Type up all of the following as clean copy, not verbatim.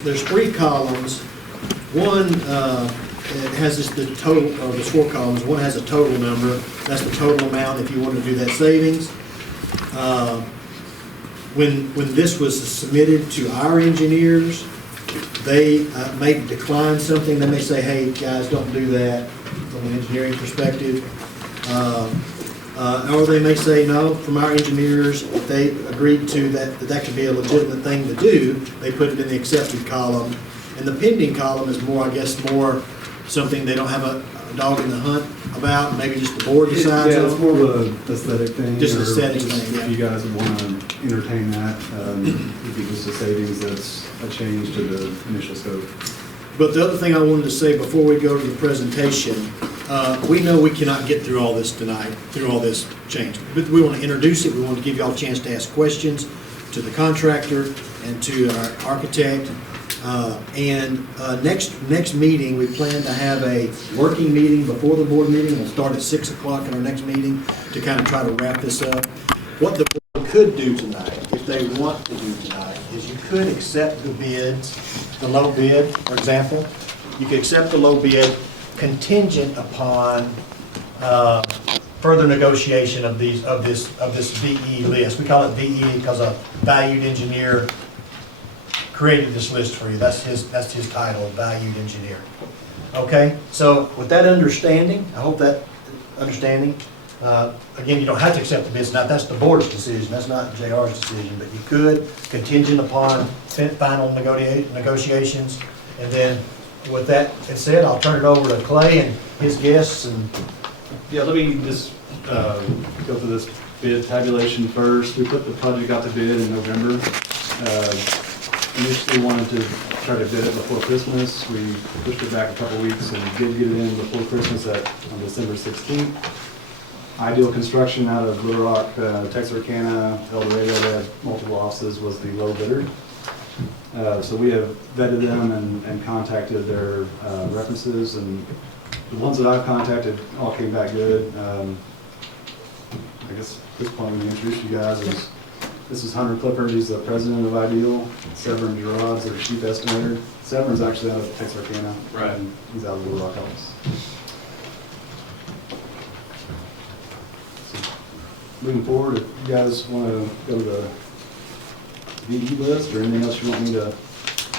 There's three columns. One it has the total, or there's four columns. One has a total number. That's the total amount if you want to do that savings. When this was submitted to our engineers, they may decline something. They may say, hey, guys, don't do that from an engineering perspective. Or they may say, no, from our engineers, if they agreed to that could be a legitimate thing to do, they put it in the accepted column. And the pending column is more, I guess, more something they don't have a dog in the hunt about, maybe just the board decides on. Yeah, it's more of an aesthetic thing. Just an or aesthetic just thing, yeah. If you guys want to entertain that, it'd be just a savings that's a change to the initial scope. But the other thing I wanted to say before we go to the presentation, we know we cannot get through all this tonight, through all this change. But we want to introduce it. We want to give you all a chance to ask questions to the contractor and to our architect. Next meeting, we plan to have a working meeting before the board meeting. We'll start at 6 o'clock in our next meeting to kind of try to wrap this up. What the board could do tonight, if they want to do tonight, is you could accept the bids, the low bid, for example. You could accept the low bid contingent upon further negotiation of this VE list. We call it VE because a valued engineer created this list for you. That's his title, valued engineer. Okay, so with that understanding, I hope that understanding, again, you don't have to accept the bids. Now, that's the board's decision. That's not JR's decision, but you could, contingent upon final negotiations. And then with that said, I'll turn it over to Clay and his guests. And Yeah, let me just go through this bid tabulation first. We put the project out to bid in November. Initially wanted to try to bid it before Christmas. We pushed it back a couple weeks and did get it in before Christmas on December 16th. Ideal Construction out of Little Rock, Texarkana, El Dorado, they had multiple offices, was the low bidder. So we have vetted them and contacted their references, and the ones that I've contacted all came back good. I guess at this point we can introduce you guys. This is Hunter Clifford, he's the president of Ideal. Severn Gerard's their chief estimator. Severn's actually out of Texarkana. Right. And he's out of Little Rock office. So, moving forward, if you guys want to go to the VE list or anything else you want me to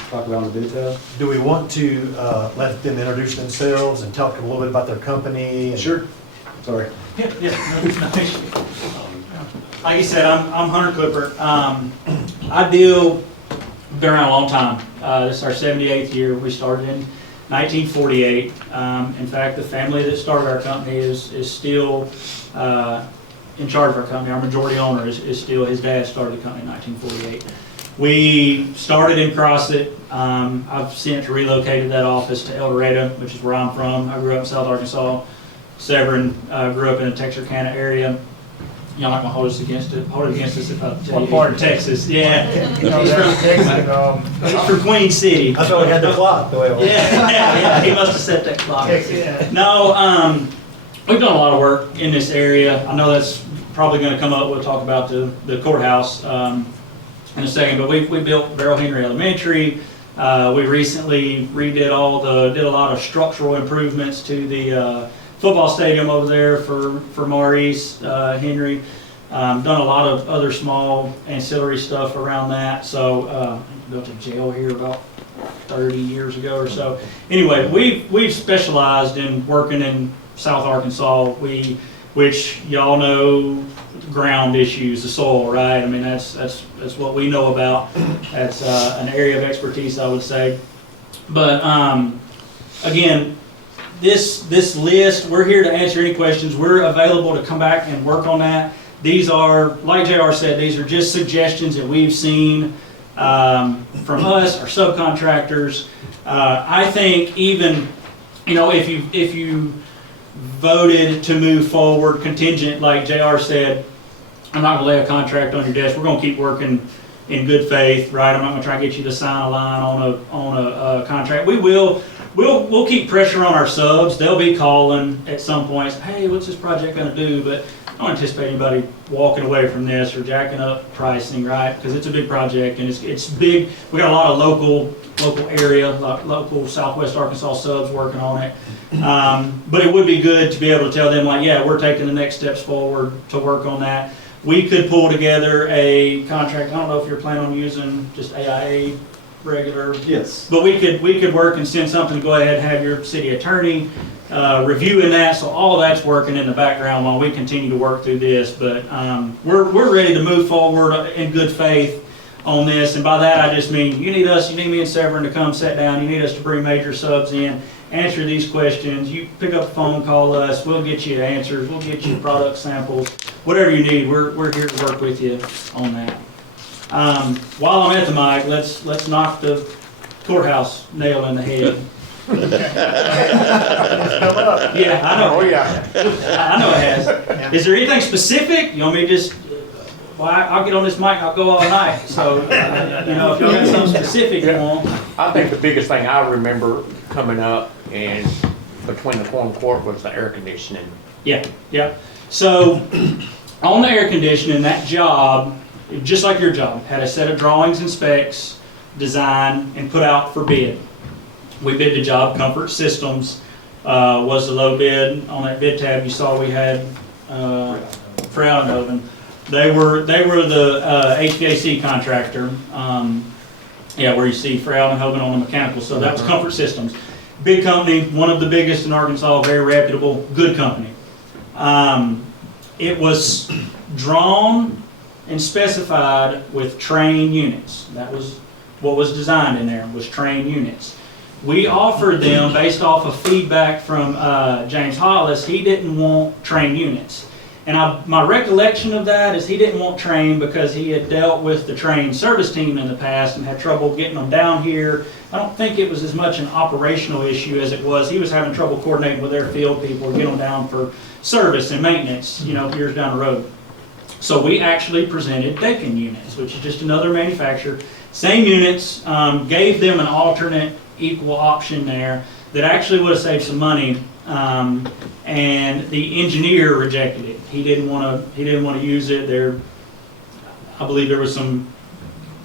talk about on the bid tab? do we want to let them introduce themselves and talk a little bit about their company? Sure. Sorry. Yeah, no issue. Like you said, I'm Hunter Clipper. Ideal, been around a long time. This is our 78th year. We started in 1948. In fact, the family that started our company is still in charge of our company. Our majority owner is still, his dad started the company in 1948. We started in Crossett. I've since relocated that office to El Dorado, which is where I'm from. I grew up in South Arkansas. Severn grew up in the Texarkana area. Y'all not gonna hold it against us if I tell you. What part of Texas? Yeah. Texas, He's from Queen City. I thought we had the clock the way it was. Yeah, he must have set that clock. yeah. No, we've done a lot of work in this area. I know that's probably gonna come up. We'll talk about the courthouse in a second, but we built Beryl Henry Elementary. We recently did a lot of structural improvements to the football stadium over there for Maurice Henry. Done a lot of other small ancillary stuff around that. So built a jail here about 30 years ago or so. Anyway, we've specialized in working in South Arkansas. Which y'all know, ground issues, the soil, right? I mean, that's what we know about. That's an area of expertise, I would say. But again, this list, we're here to answer any questions. We're available to come back and work on that. These are, like JR said, these are just suggestions that we've seen from us, our subcontractors. I think even, if you voted to move forward contingent, like JR said, I'm not gonna lay a contract on your desk. We're gonna keep working in good faith, right? I'm not gonna try to get you to sign a line on a contract. We'll keep pressure on our subs. They'll be calling at some point, hey, what's this project gonna do? But don't anticipate anybody walking away from this or jacking up pricing, right? Because it's a big project and it's big. We got a lot of local area, local Southwest Arkansas subs working on it. But it would be good to be able to tell them like, yeah, we're taking the next steps forward to work on that. We could pull together a contract. I don't know if you're planning on using just AIA regular. Yes. But we could work and send something to go ahead and have your city attorney reviewing that, so all that's working in the background while we continue to work through this. But we're ready to move forward in good faith on this, and by that I just mean you need me and Severin to come sit down. You need us to bring major subs in, answer these questions. You pick up the phone, call us. We'll get you answers. We'll get you product samples, whatever you need. We're here to work with you on that. While I'm at the mic, let's knock the courthouse nail in the head. Yeah, I know. Oh, yeah. I know it has. Is there anything specific? You want me to just, well, I'll get on this mic and I'll go all night. So, if y'all got something specific you want. I think the biggest thing I remember coming up and between the foreign court was the air conditioning. Yeah. So, on the air conditioning, that job, just like your job, had a set of drawings and specs, designed, and put out for bid. We bid the job. Comfort Systems was the low bid. On that bid tab, you saw we had Frauenhoven. They were the HVAC contractor. Where you see Frauenhoven on the mechanical. So that was Comfort Systems, big company, one of the biggest in Arkansas, very reputable, good company. It was drawn and specified with train units. That was what was designed in there, was train units. We offered them, based off of feedback from James Hollis, he didn't want train units. And my recollection of that is he didn't want train because he had dealt with the train service team in the past and had trouble getting them down here. I don't think it was as much an operational issue as it was. He was having trouble coordinating with their field people to get them down for service and maintenance, years down the road. So we actually presented Dakin units, which is just another manufacturer. Same units, gave them an alternate equal option there that actually would have saved some money, and the engineer rejected it. He didn't want to use it. I believe there was the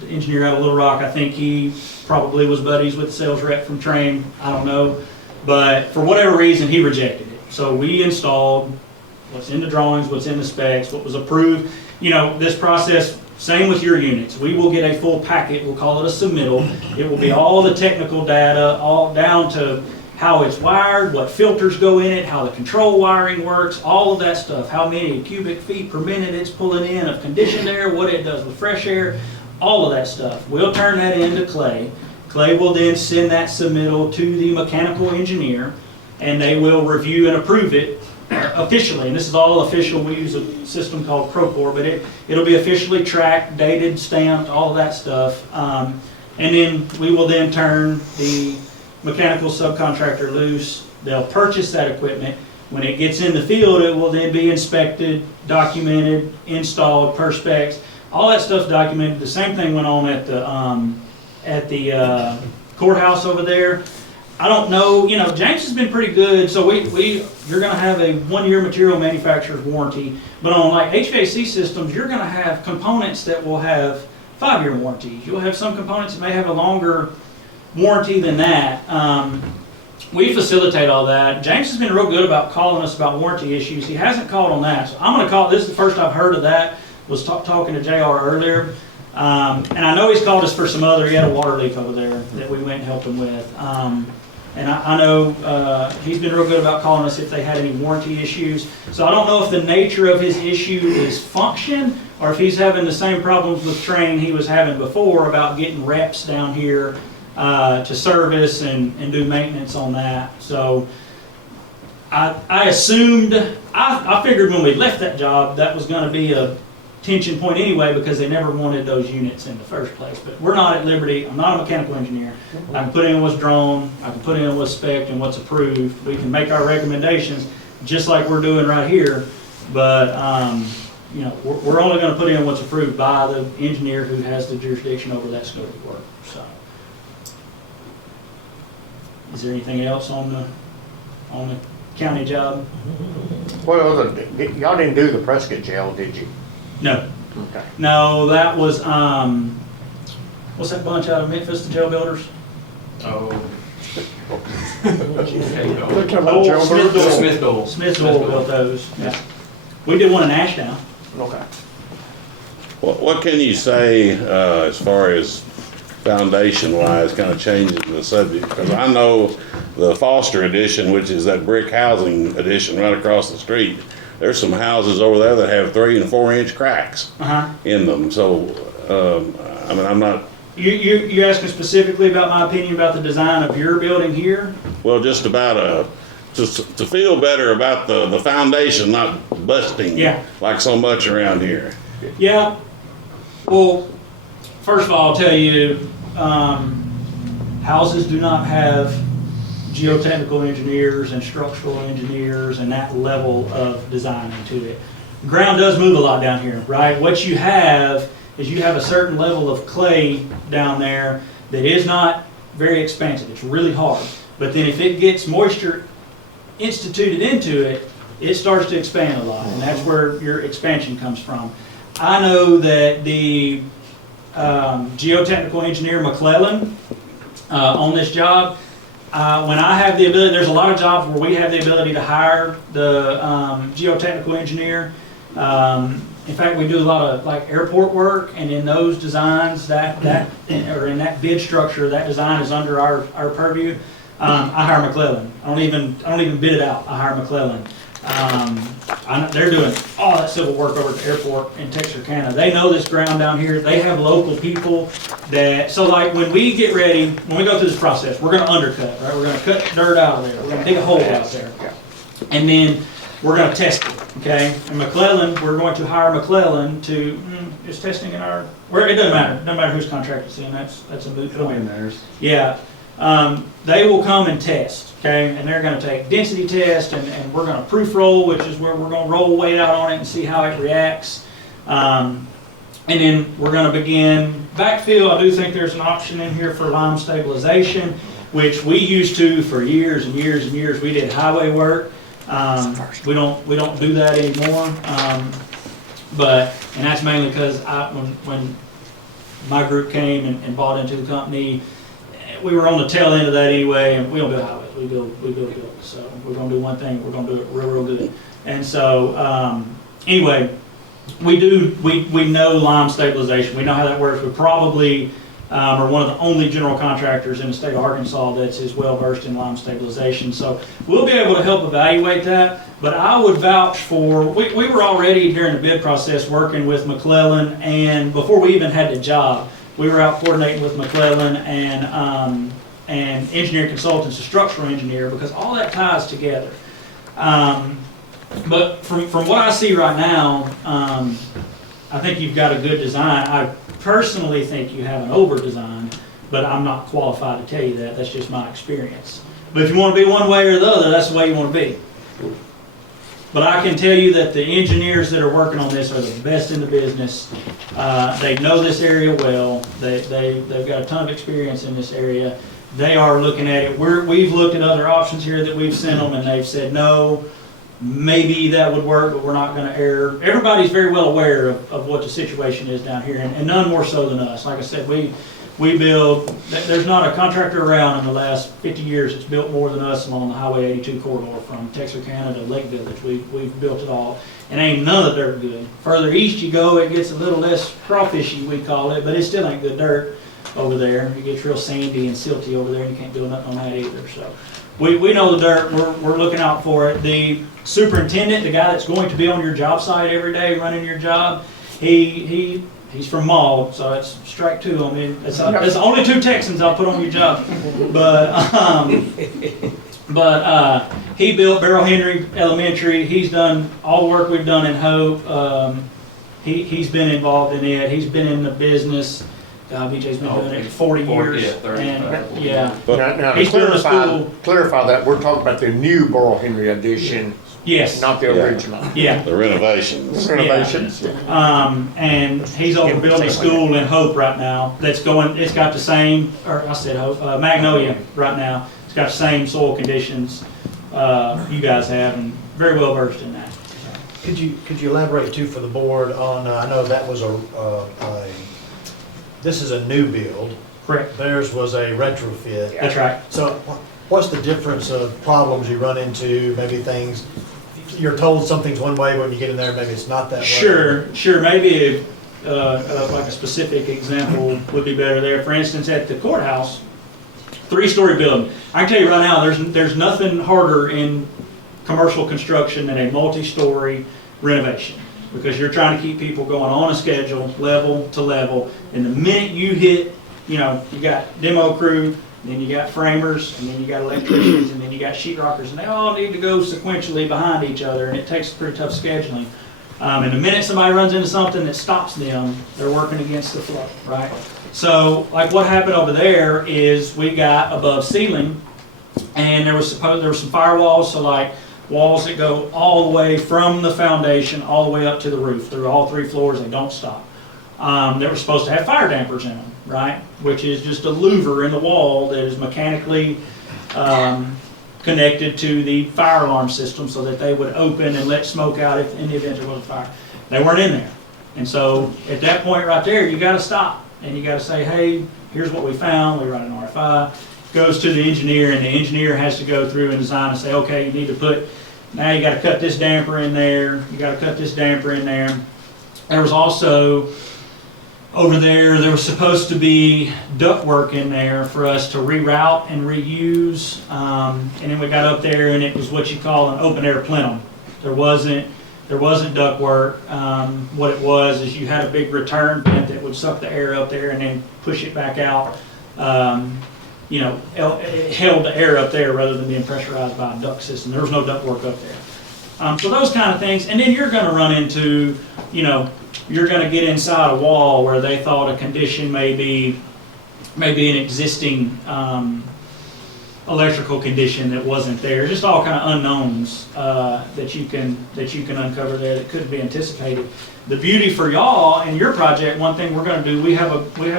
engineer out of Little Rock. I think he probably was buddies with the sales rep from Train. I don't know, but for whatever reason, he rejected it. So we installed what's in the drawings, what's in the specs, what was approved. This process. Same with your units. We will get a full packet. We'll call it a submittal. It will be all the technical data, all down to how it's wired, what filters go in it, how the control wiring works, all of that stuff, how many cubic feet per minute it's pulling in of conditioned air, what it does with fresh air, all of that stuff. We'll turn that into Clay. Clay will then send that submittal to the mechanical engineer, and they will review and approve it officially. And this is all official. We use a system called Procore, but it'll be officially tracked, dated, stamped, all of that stuff. And then we will then turn the mechanical subcontractor loose. They'll purchase that equipment. When it gets in the field, it will then be inspected, documented, installed per specs. All that stuff's documented. The same thing went on at the courthouse over there. I don't know, James has been pretty good, so you're going to have a 1-year material manufacturer's warranty, but on like HVAC systems, you're going to have components that will have 5-year warranties. You'll have some components that may have a longer warranty than that. We facilitate all that. James has been real good about calling us about warranty issues. He hasn't called on that, so I'm going to call. This is the first I've heard of that. Was talking to JR earlier. And I know he's called us for some other, he had a water leak over there that we went and helped him with. And I know he's been real good about calling us if they had any warranty issues. So I don't know if the nature of his issue is function or if he's having the same problems with Train he was having before about getting reps down here to service and do maintenance on that. So I assumed, I figured when we left that job that was going to be a tension point anyway because they never wanted those units in the first place. But we're not at liberty. I'm not a mechanical engineer. I can put in what's drawn. I can put in what's spec'd and what's approved. We can make our recommendations just like we're doing right here. But we're only going to put in what's approved by the engineer who has the jurisdiction over that scope of work. So, is there anything else on the county job. Well, y'all didn't do the Prescott jail, did you? No, Okay. no, that was, what's that bunch out of Memphis, the jail builders? Oh. Look at Oh, jail Smith builders. Dole. Smith Dole. Smith Dole built those, yeah. We did one in Ashdown. Okay. What can you say as far as foundation-wise, kind of changing the subject? Because I know the Foster Edition, which is that brick housing addition right across the street, there's some houses over there that have 3 and 4 inch cracks Uh-huh. in them. So, I mean, I'm not, You're asking specifically about my opinion about the design of your building here? well, just about just to feel better about the foundation not busting Yeah. like so much around here. Yeah. Well, first of all, I'll tell you, houses do not have geotechnical engineers and structural engineers and that level of design into it. The ground does move a lot down here, right? What you have is you have a certain level of clay down there that is not very expansive. It's really hard. But then if it gets moisture instituted into it, it starts to expand a lot, and that's where your expansion comes from. I know that the geotechnical engineer McClellan on this job, when I have the ability, there's a lot of jobs where we have the ability to hire the geotechnical engineer. In fact, we do a lot of like airport work, and in those designs, or in that bid structure, that design is under our purview. I hire McClellan. I don't even bid it out. I hire McClellan. They're doing all that civil work over at the airport in Texarkana. They know this ground down here. They have local people so like when we get ready, when we go through this process, we're gonna undercut, right? We're gonna cut dirt out of there. We're gonna dig a hole out there. And then we're gonna test it, okay? And McClellan, we're going to hire McClellan to, is testing in our, it doesn't matter. Doesn't matter whose contract it's in. That's a moot It'll be point. in theirs. Yeah, they will come and test, okay? And they're gonna take density test, and we're gonna proof roll, which is where we're gonna roll weight out on it and see how it reacts. And then we're gonna begin backfill. I do think there's an option in here for lime stabilization, which we used to for years and years and years. We did highway work. We don't do that anymore. And that's mainly because when my group came and bought into the company, we were on the tail end of that anyway, and we don't build highways, we build buildings. So we're gonna do one thing, we're gonna do it real good. And so, anyway, we know lime stabilization, we know how that works. We probably are one of the only general contractors in the state of Arkansas that's as well versed in lime stabilization. So we'll be able to help evaluate that, but I would vouch for, we were already during the bid process working with McClellan, and before we even had the job, we were out coordinating with McClellan and engineering consultants, a structural engineer, because all that ties together. But from what I see right now, I think you've got a good design. I personally think you have an over-design, but I'm not qualified to tell you that. That's just my experience. But if you want to be one way or the other, that's the way you want to be. But I can tell you that the engineers that are working on this are the best in the business. They know this area well. They've got a ton of experience in this area. They are looking at it. We've looked at other options here that we've sent them, and they've said, no, maybe that would work, but we're not going to err. Everybody's very well aware of what the situation is down here, and none more so than us. Like I said, we build, there's not a contractor around in the last 50 years that's built more than us along the Highway 82 corridor from Texarkana to Lake Village. We've built it all, and ain't none of the dirt good. Further east you go, it gets a little less crawfishy, we call it, but it still ain't good dirt over there. It gets real sandy and silty over there, and you can't do nothing on that either. So we know the dirt, we're looking out for it. The superintendent, the guy that's going to be on your job site every day running your job, he's from Maud, so it's strike two on me. It's only 2 Texans I'll put on your job. But he built Beryl Henry Elementary. He's done all the work we've done in Hope. He's been involved in it. He's been in the business. BJ's been doing it for 40 years. Yeah, 35. And, yeah. Now, to He's doing a school. clarify that, we're talking about the new Beryl Henry edition, Yes. not the Yeah. original. Yeah. The renovations. Renovations. And he's over building a school in Hope right now. It's got the same, or I said Hope, Magnolia right now. It's got the same soil conditions you guys have, and very well versed in that. Could you elaborate too for the board on, I know that was this is a new build, Correct. theirs was a retrofit. That's right. So what's the difference of problems you run into, maybe things, you're told something's one way, but when you get in there, maybe it's not that way? Sure. Maybe like a specific example would be better there. For instance, at the courthouse, 3-story building. I can tell you right now, there's nothing harder in commercial construction than a multi-story renovation, because you're trying to keep people going on a schedule, level to level. And the minute you hit, you got demo crew, then you got framers, and then you got electricians, and then you got sheetrockers, and they all need to go sequentially behind each other, and it takes pretty tough scheduling. And the minute somebody runs into something that stops them, they're working against the flow, right? So, like what happened over there is we got above ceiling, and there was some firewalls, so like walls that go all the way from the foundation all the way up to the roof through all 3 floors. They don't stop. They were supposed to have fire dampers in them, right? Which is just a louver in the wall that is mechanically connected to the fire alarm system so that they would open and let smoke out if in the event there was a fire. They weren't in there. And so at that point right there, you got to stop and you got to say, hey, here's what we found. We run an RFI. Goes to the engineer, and the engineer has to go through and design and say, okay, you need to now you got to cut this damper in there. You got to cut this damper in there. There was also over there was supposed to be ductwork in there for us to reroute and reuse. And then we got up there, and it was what you call an open air plenum. There wasn't ductwork. What it was is you had a big return vent that would suck the air up there and then push it back out. It held the air up there rather than being pressurized by a duct system. There was no ductwork up there. So those kind of things. And then you're going to run into, you're going to get inside a wall where they thought a condition may be an existing electrical condition that wasn't there. Just all kind of unknowns that you can uncover there that couldn't be anticipated. The beauty for y'all and your project, one thing we're going to do, we have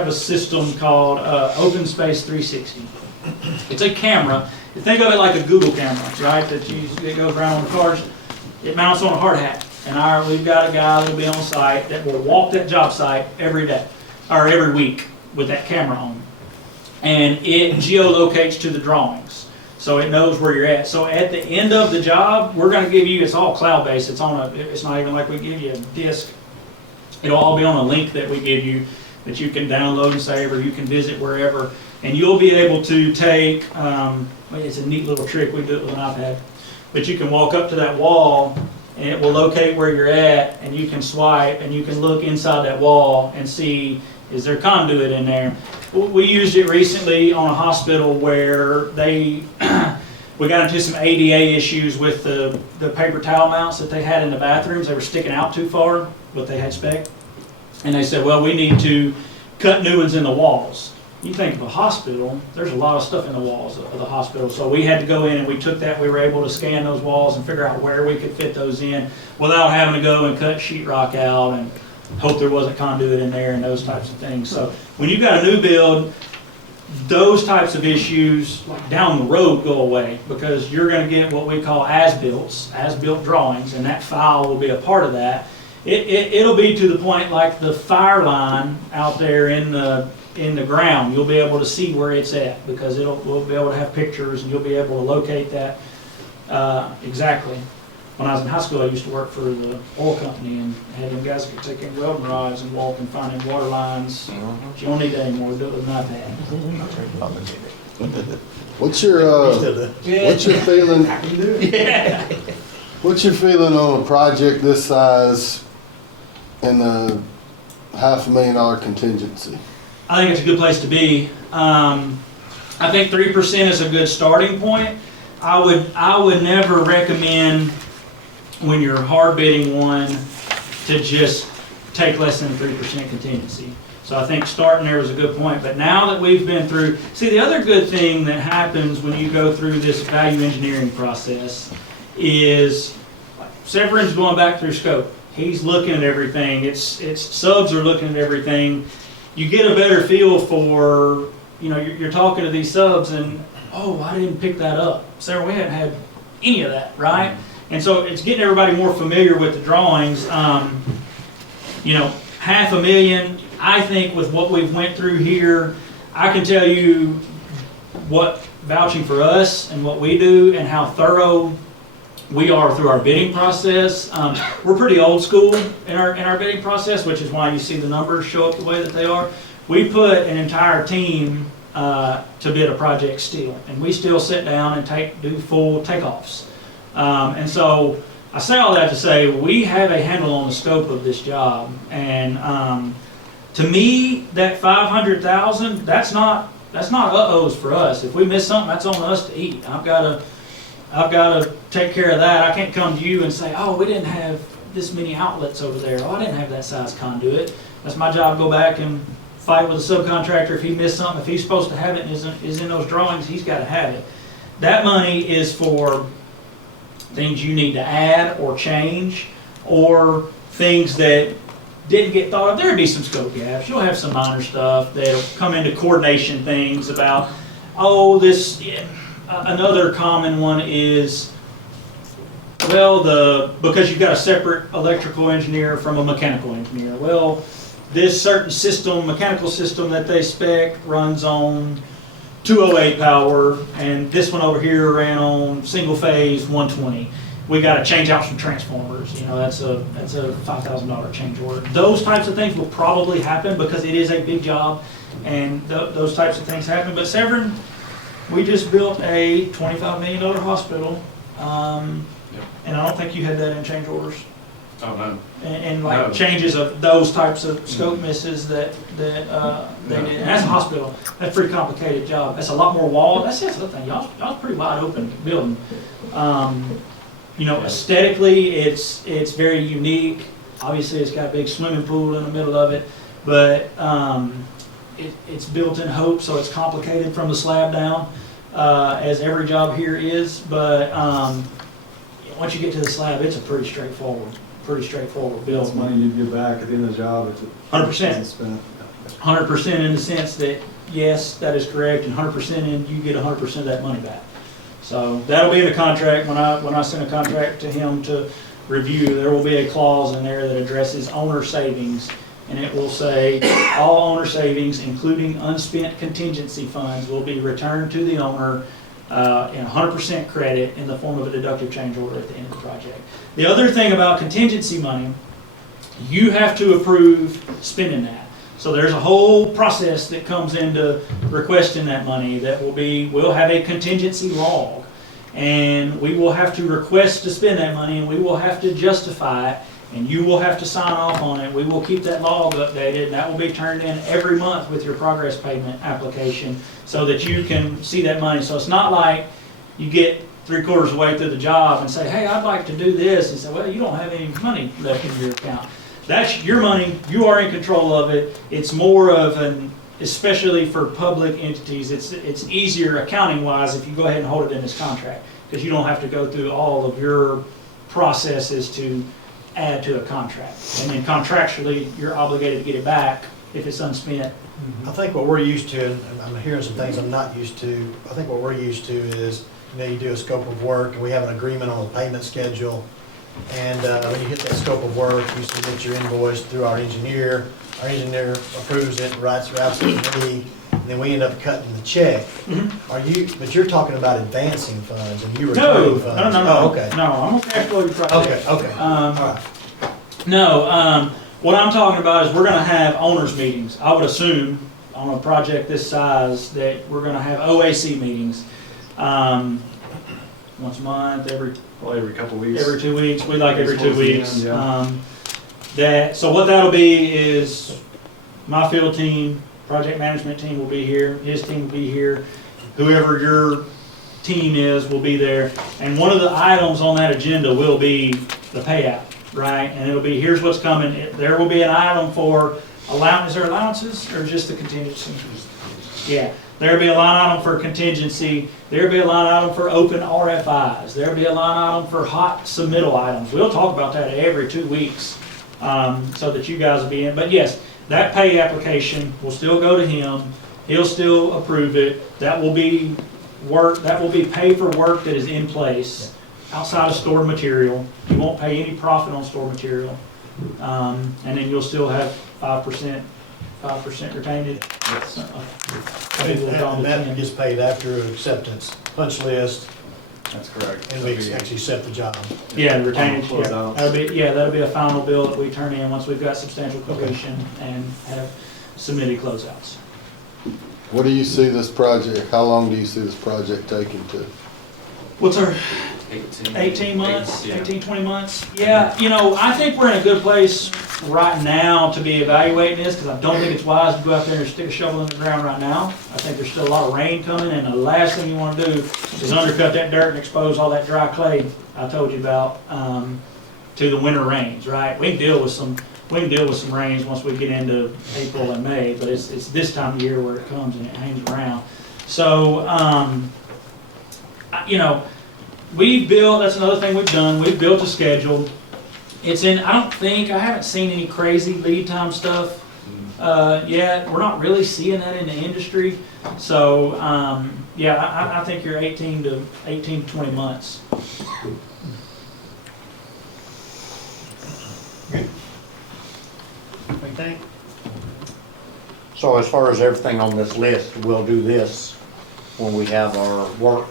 a system called Open Space 360. It's a camera. Think of it like a Google camera, right? It goes around on the cars. It mounts on a hard hat. And we've got a guy that'll be on site that will walk that job site every day or every week with that camera on. And it geolocates to the drawings. So it knows where you're at. So at the end of the job, we're going to give you, it's all cloud-based. It's not even like we give you a disk. It'll all be on a link that we give you that you can download and save, or you can visit wherever. And you'll be able to take, it's a neat little trick, we do it with an iPad. But you can walk up to that wall and it will locate where you're at, and you can swipe and you can look inside that wall and see, is there conduit in there? We used it recently on a hospital where we got into some ADA issues with the paper towel mounts that they had in the bathrooms. They were sticking out too far, what they had spec. And they said, well, we need to cut new ones in the walls. You think of a hospital, there's a lot of stuff in the walls of the hospital. So we had to go in and we took that, we were able to scan those walls and figure out where we could fit those in without having to go and cut sheetrock out and hope there wasn't conduit in there and those types of things. So when you've got a new build, those types of issues down the road go away, because you're going to get what we call as-built drawings, and that file will be a part of that. It'll be to the point like the fire line out there in the ground. You'll be able to see where it's at, because we'll be able to have pictures and you'll be able to locate that exactly. When I was in high school, I used to work for the oil company and had them guys that could take in welding rods and walk and find them water lines. You don't need that anymore. We do it with an iPad. What's your feeling? Yeah. What's your feeling on a project this size and a $500,000 contingency? I think it's a good place to be. I think 3% is a good starting point. I would never recommend, when you're hard bidding one, to just take less than 3% contingency. So I think starting there was a good point. But now that we've been through, see, the other good thing that happens when you go through this value engineering process is Severin's going back through scope. He's looking at everything. It's subs are looking at everything. You get a better feel for, you're talking to these subs and, oh, I didn't pick that up. Sarah, we hadn't had any of that, right? And so it's getting everybody more familiar with the drawings. You know, $500,000, I think with what we've went through here, I can tell you what vouching for us and what we do and how thorough we are through our bidding process. We're pretty old school in our bidding process, which is why you see the numbers show up the way that they are. We put an entire team to bid a project still, and we still sit down and do full takeoffs. And so I say all that to say we have a handle on the scope of this job, and to me, that 500,000, that's not uh-ohs for us. If we miss something, that's on us to eat. I've got to take care of that. I can't come to you and say, oh, we didn't have this many outlets over there. Oh, I didn't have that size conduit. That's my job to go back and fight with a subcontractor if he missed something. If he's supposed to have it and is in those drawings, he's got to have it. That money is for things you need to add or change, or things that didn't get thought of. There'd be some scope gaps. You'll have some minor stuff that'll come into coordination things about, oh, this, another common one is, well, because you've got a separate electrical engineer from a mechanical engineer. Well, this certain system, mechanical system that they spec runs on 208 power, and this one over here ran on single phase 120. We got to change out some transformers. You know, that's a $5,000 change order. Those types of things will probably happen because it is a big job, and those types of things happen. But Severn, we just built a $25 million hospital, and I don't think you had that in change orders. Oh, no. And like No. changes of those types of scope misses that they did. And that's a hospital. That's a pretty complicated job. That's a lot more wall. That's the other thing. Y'all's pretty wide open building. You know, aesthetically, it's very unique. Obviously, it's got a big swimming pool in the middle of it, but it's built in hope, so it's complicated from the slab down, as every job here is. But once you get to the slab, it's a pretty straightforward build. That's money you'd give back at the end of the job if it 100%. wasn't spent. 100% in the sense that, yes, that is correct, and 100% in, you get 100% of that money back. So that'll be in the contract. When I send a contract to him to review, there will be a clause in there that addresses owner savings, and it will say all owner savings, including unspent contingency funds, will be returned to the owner in 100% credit in the form of a deductive change order at the end of the project. The other thing about contingency money, you have to approve spending that. So there's a whole process that comes into requesting that money that we'll have a contingency log. And we will have to request to spend that money, and we will have to justify it, and you will have to sign off on it. We will keep that log updated, and that will be turned in every month with your progress payment application so that you can see that money. So it's not like you get 3/4 of the way through the job and say, hey, I'd like to do this, and say, well, you don't have any money left in your account. That's your money. You are in control of it. It's more of especially for public entities, it's easier accounting-wise if you go ahead and hold it in this contract, because you don't have to go through all of your processes to add to a contract. And then contractually, you're obligated to get it back if it's unspent. I think what we're used to, and I'm hearing some things I'm not used to, I think what we're used to is, you do a scope of work, and we have an agreement on the payment schedule. And when you get that scope of work, you submit your invoice through our engineer approves it, routes it to me, and then we end up cutting the check. But you're talking about advancing funds, and you returning funds. No. Oh, okay. No, I'm a cash flow project. Okay. All right. No, what I'm talking about is we're gonna have owners meetings. I would assume on a project this size that we're gonna have OAC meetings. Once a month, Probably every couple of weeks. every 2 weeks, we like every 2 Towards the weeks. end, So what that'll be is my field team, project management team will be here, his team will be here, whoever your team is will be there. And one of the items on that agenda will be the payout, right? And it'll be, here's what's coming. There will be an item for allowance, is there allowances or just the contingency? Yeah. There'll be a line item for contingency. There'll be a line item for open RFIs. There'll be a line item for hot submittal items. We'll talk about that every 2 weeks so that you guys will be in. But yes, that pay application will still go to him. He'll still approve it. That will be work. That will be pay for work that is in place. outside of stored material. You won't pay any profit on stored material. And then you'll still have 5% retained. Yes. And that gets paid after acceptance, punch list, That's correct. and we actually accept the job. Yeah, the retainage, Close yeah. out. That'll be a final bill that we turn in once we've got substantial completion and have submitted closeouts. What do you see this project, how long do you see this project taking to? What's our, 18 months, 18, 20 months? Yeah, I think we're in a good place right now to be evaluating this, because I don't think it's wise to go out there and stick a shovel in the ground right now. I think there's still a lot of rain coming, and the last thing you want to do is undercut that dirt and expose all that dry clay I told you about to the winter rains, right? We can deal with some rains once we get into April and May, but it's this time of year where it comes and it hangs around. So, we've built, that's another thing we've done, we've built a schedule. It's in, I haven't seen any crazy lead time stuff yet. We're not really seeing that in the industry. So, I think you're 18 to 20 months. What do you think? So as far as everything on this list, we'll do this when we have our work.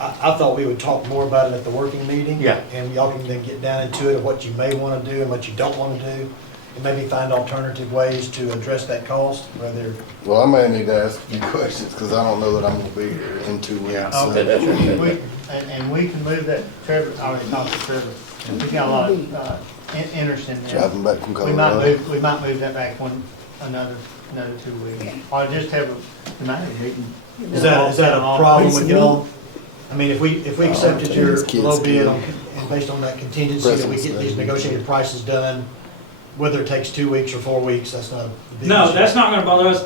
I thought we would talk more about it at the working meeting. Yeah. And y'all can then get down into it of what you may want to do and what you don't want to do, and maybe find alternative ways to address that cost, whether, Well, I may need to ask a few questions, because I don't know that I'm gonna be here in 2 weeks. Yeah. so- Okay, and we can move that, Trevor, I already talked to Trevor. We got a lot of interest in that. Driving back from We might Colorado. move that back another 2 weeks. Or just have a meeting. is that a problem with y'all? I mean, if we accepted your these kids low bid good. and based on that contingency that we get these negotiated prices done, whether it takes 2 weeks or 4 weeks, that's not a big No, issue. that's not gonna bother us.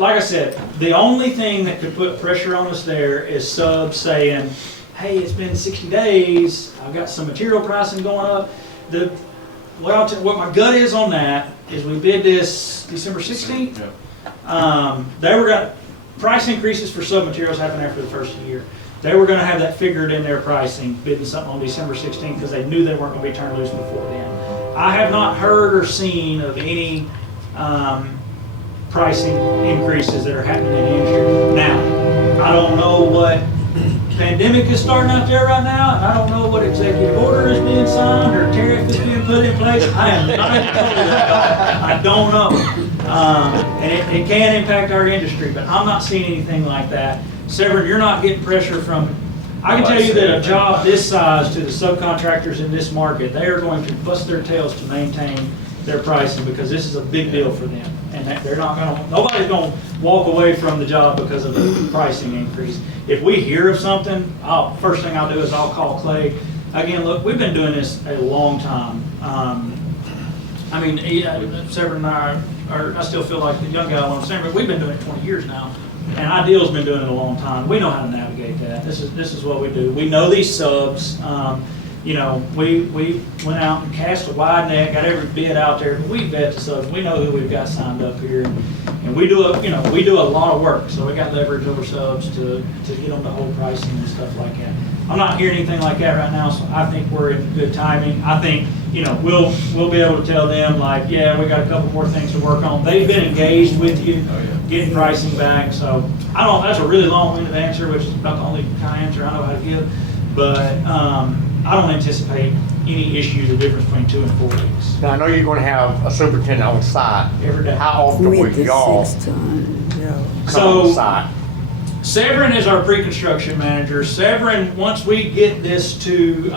Like I said, the only thing that could put pressure on us there is subs saying, hey, it's been 60 days, I've got some material pricing going up. What my gut is on that is we bid this December 16th. Price increases for sub-materials happen after the first year. They were gonna have that figured in their pricing, bidding something on December 16th, because they knew they weren't gonna be turned loose before then. I have not heard or seen of any pricing increases that are happening in the industry. Now, I don't know what pandemic is starting out there right now, and I don't know what executive order is being signed or tariff is being put in place. I am not in control of that. I don't know. And it can impact our industry, but I'm not seeing anything like that. Severn, you're not getting pressure from, I can tell you that a job this size to the subcontractors in this market, they are going to bust their tails to maintain their pricing, because this is a big deal for them. And that they're not gonna, nobody's gonna walk away from the job because of the pricing increase. If we hear of something, first thing I'll do is I'll call Clay. Again, look, we've been doing this a long time. Severn and I still feel like the young guy on Severn, but we've been doing it 20 years now. And Ideal's been doing it a long time. We know how to navigate that. This is what we do. We know these subs. We went out and cast a wide net, got every bid out there, but we vet the subs. We know who we've got signed up here, and we do a lot of work. So we got leverage over subs to get them to hold pricing and stuff like that. I'm not hearing anything like that right now, so I think we're in good timing. I think we'll be able to tell them like, yeah, we got a couple more things to work on. They've been engaged with you, getting pricing back. So that's a really long-winded answer, which is about the only kind of answer I know how to give. But I don't anticipate any issue, the difference between 2 and 4 weeks. Now, I know you're gonna have a superintendent on site. Every day. How often will With the y'all 6 ton, yeah. come on site? Severn is our pre-construction manager. Severn, once we get this through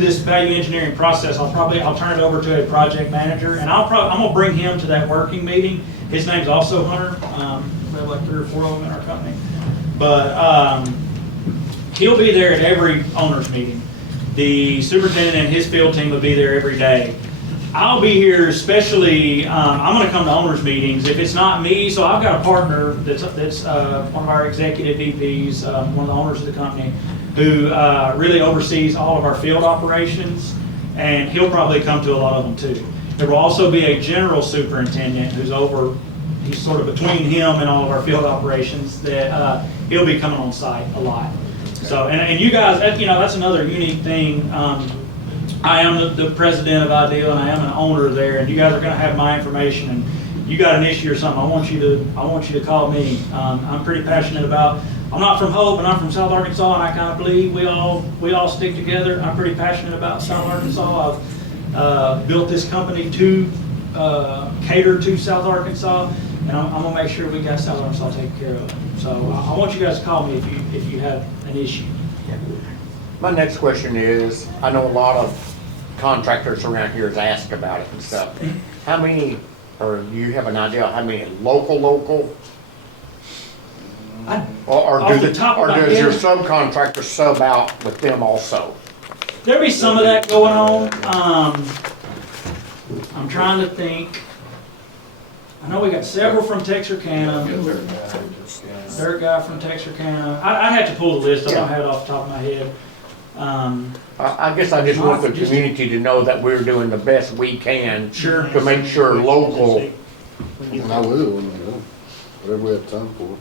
this value engineering process, I'll turn it over to a project manager, and I'm gonna bring him to that working meeting. His name's also Hunter. We have like 3 or 4 of them in our company, but he'll be there at every owner's meeting. The superintendent and his field team will be there every day. I'll be here especially, I'm gonna come to owners meetings. If it's not me, so I've got a partner that's one of our executive VPs, one of the owners of the company, who really oversees all of our field operations, and he'll probably come to a lot of them too. There will also be a general superintendent he's sort of between him and all of our field operations, that he'll be coming on site a lot. So, and you guys, you know, that's another unique thing. I am the president of Ideal, and I am an owner there, and you guys are gonna have my information, and you got an issue or something, I want you to call me. I'm pretty passionate about, I'm not from Hope, and I'm from South Arkansas, and I kind of believe we all stick together. I'm pretty passionate about South Arkansas. I've built this company to cater to South Arkansas, and I'm gonna make sure we got South Arkansas taken care of. So I want you guys to call me if you have an issue. My next question is, I know a lot of contractors around here has asked about it and stuff. How many, or do you have an idea how many local? Or Off the top of my does your head- subcontractor sub out with them also? There'll be some of that going on. I'm trying to think. I know we got several from Texarkana. Dirt guy from Texarkana. I'd have to pull the list. I don't have it off the top of my head. I guess I just want the community to know that we're doing the best we can Sure. to make sure local, And I will, when we go, whatever we have time for.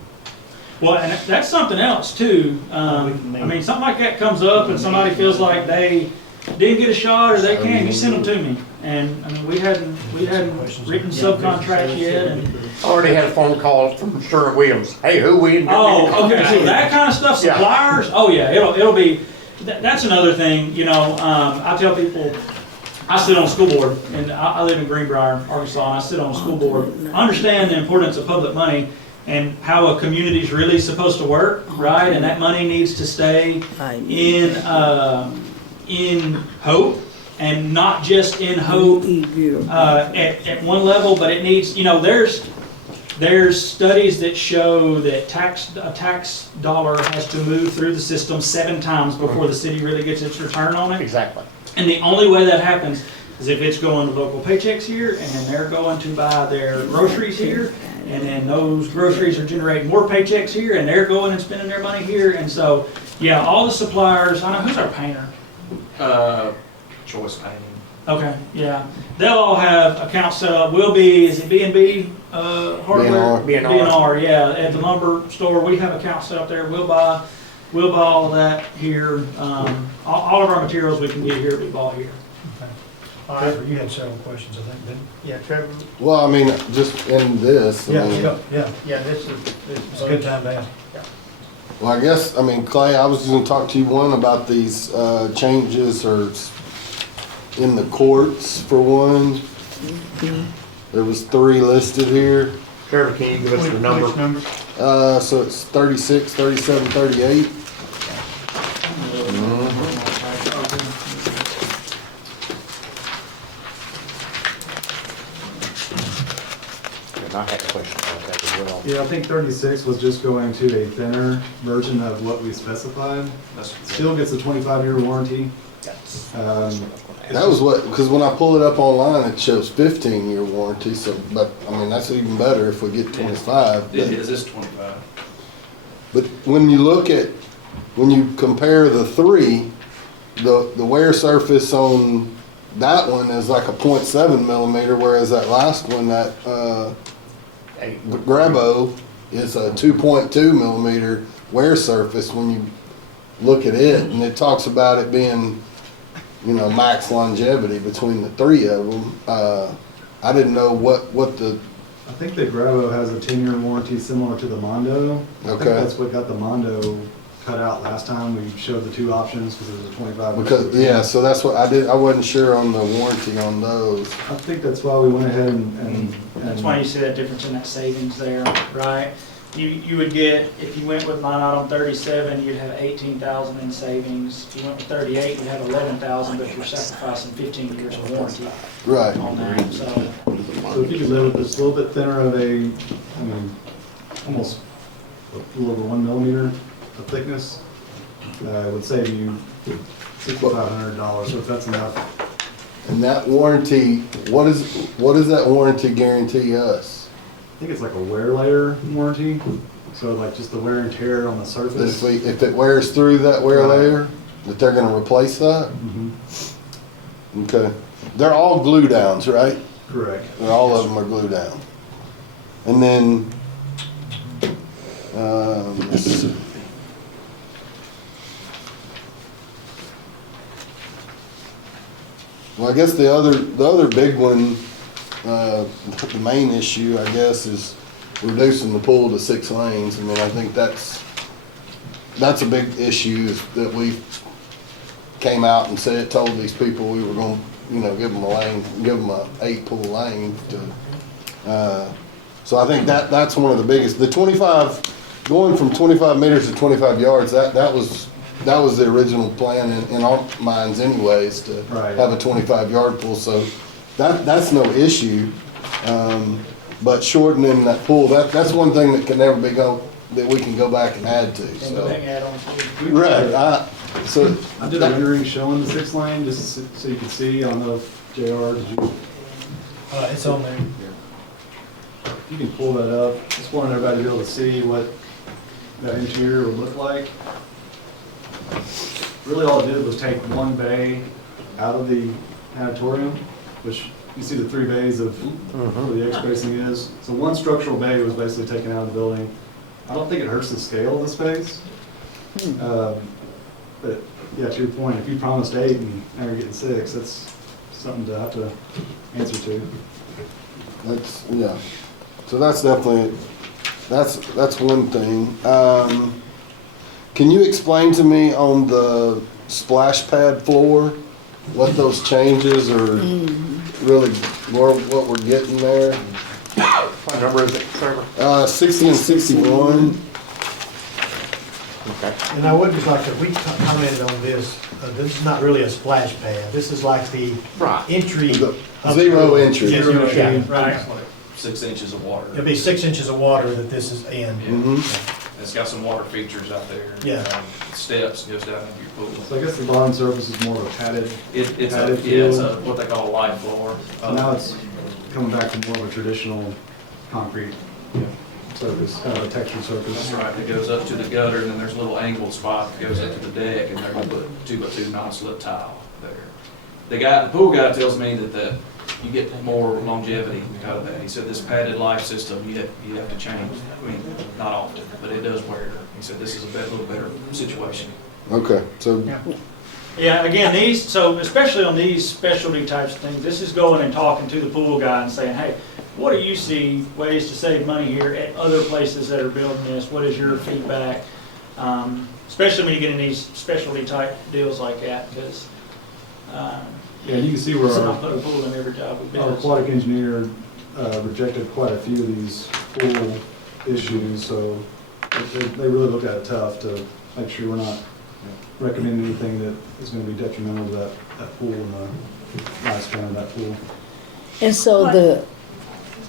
Well, and that's something else too. I mean, something like that comes up and somebody feels like they didn't get a shot or they can't, you send them to me. And I mean, we hadn't written subcontracts yet, and I already had a phone call from Sherwin-Williams. Hey, who we? oh, okay, so that kind of stuff, Yeah. suppliers, oh yeah, it'll be, that's another thing, you know, I tell people, I sit on a school board, and I live in Greenbrier, Arkansas, and I sit on a school board. I understand the importance of public money and how a community is really supposed to work, right? And that money needs to stay in Hope, and not just in Hope at one level, but it needs, you know, there's studies that show that a tax dollar has to move through the system 7 times before the city really gets its return on it. Exactly. And the only way that happens is if it's going to local paychecks here, and then they're going to buy their groceries here, and then those groceries are generating more paychecks here, and they're going and spending their money here. And so, yeah, all the suppliers, I know, who's our painter? Choice painting. Okay, yeah. They'll all have accounts set up. Is it B&B hardware? B&R. B&R, yeah. At the lumber store, we have accounts set up there. We'll buy all of that here. All of our materials we can get here, we buy here. All right, Trevor, you had several questions, I think, didn't yeah, Trevor, Well, I mean, just in this, I you? mean, Yeah, yeah, this is. it's a good time to ask. well, I guess, I mean, Clay, I was just gonna talk to you, one, about these, changes or in the courts, for one. There was 3 listed here. Trevor, can you give us the number? Which number? So it's 36, 37, 38. And I had a question about that as well. Yeah, I think 36 was just going to a thinner version of what we specified. Still gets a 25-year warranty. That was what, because when I pull it up online, it shows 15-year warranty, so, but, I mean, that's even better if we get 25. It is 25. But when you look at, when you compare the 3, the wear surface on that one is like a 0.7 millimeter, whereas that last one, that, Hey, Grabo is a 2.2 millimeter wear surface when you look at it, and it talks about it being, you know, max longevity between the 3 of them. I didn't know what the, I think the Grabo has a 10-year warranty similar to the Mondo. I think Okay. that's what got the Mondo cut out last time. We showed the 2 options because it was a 25. because, yeah, so that's what I wasn't sure on the warranty on those. I think that's why we went ahead and That's why you see that difference in that savings there, right? You would get, if you went with line item 37, you'd have 18,000 in savings. If you went with 38, you'd have 11,000, but you're sacrificing 15 years of warranty Right. on that, so. So if you could live with this little bit thinner of a, I mean, almost a little over 1 millimeter of thickness, it would save you $6,500, so if that's enough. And that warranty, what does that warranty guarantee us? I think it's like a wear layer warranty, so like just the wear and tear on the That surface. if it wears through that wear layer, that they're gonna replace that? Mhm. Okay. They're all glue downs, right? Correct. All of them are glue down. And then, let's see. Well, I guess the other big one, the main issue, I guess, is reducing the pool to 6 lanes. I mean, I think that's a big issue, is that we came out and told these people we were gonna, give them a lane, give them a 8-pool lane to, so I think that's one of the biggest, the 25, going from 25 meters to 25 yards, that was the original plan in our minds anyways, to Right. have a 25-yard pool, so that's no issue. But shortening that pool, that's one thing that can never be that we can go back and add to, so. Right, so. I did a rendering showing the 6 lane, just so you could see. I don't know if JR, did you? It's on there. If you can pull that up, just wanted everybody to be able to see what that interior would look like. Really all it did was take one bay out of the auditorium, which you see the 3 bays of where the X-spacing is. So one structural bay was basically taken out of the building. I don't think it hurts the scale of the space. But yeah, to your point, if you promised 8 and now you're getting 6, that's something to have to answer to. That's, yeah, so that's definitely, that's one thing. Can you explain to me on the splash pad floor, what those changes are really, what we're getting there? What number is it, Trevor? 60 and 61. Okay. And I would just like to, we commented on this, this is not really a splash pad. This is like the Right. entry. The up zero to- entry. Yes, Zero yeah, entry. right. 6 inches of water. It'll be 6 inches of water that this is in. It's got some water features out there. Yeah. Steps, goes down into your pool. So I guess the bottom surface is more of a padded. It's Padded it's field. what they call a light floor. So now it's coming back to more of a traditional concrete surface, kind of a textured surface. That's right, it goes up to the gutter, and then there's a little angled spot that goes up to the deck, and they're gonna put 2x2 non-slip tile there. The pool guy tells me that you get more longevity out of that. He said this padded life system, you have to change. I mean, not often, but it does wear. He said this is a little better situation. Okay, so, Yeah, again, so especially on these specialty types of things, this is going and talking to the pool guy and saying, hey, what do you see ways to save money here at other places that are building this? What is your feedback? Especially when you get in these specialty type deals like that, because Yeah, you can see where it's not put a pool in every job we our build. aquatic engineer rejected quite a few of these pool issues, so they really looked at it tough to make sure we're not recommending anything that is going to be detrimental to that pool and the lifespan of that pool. And so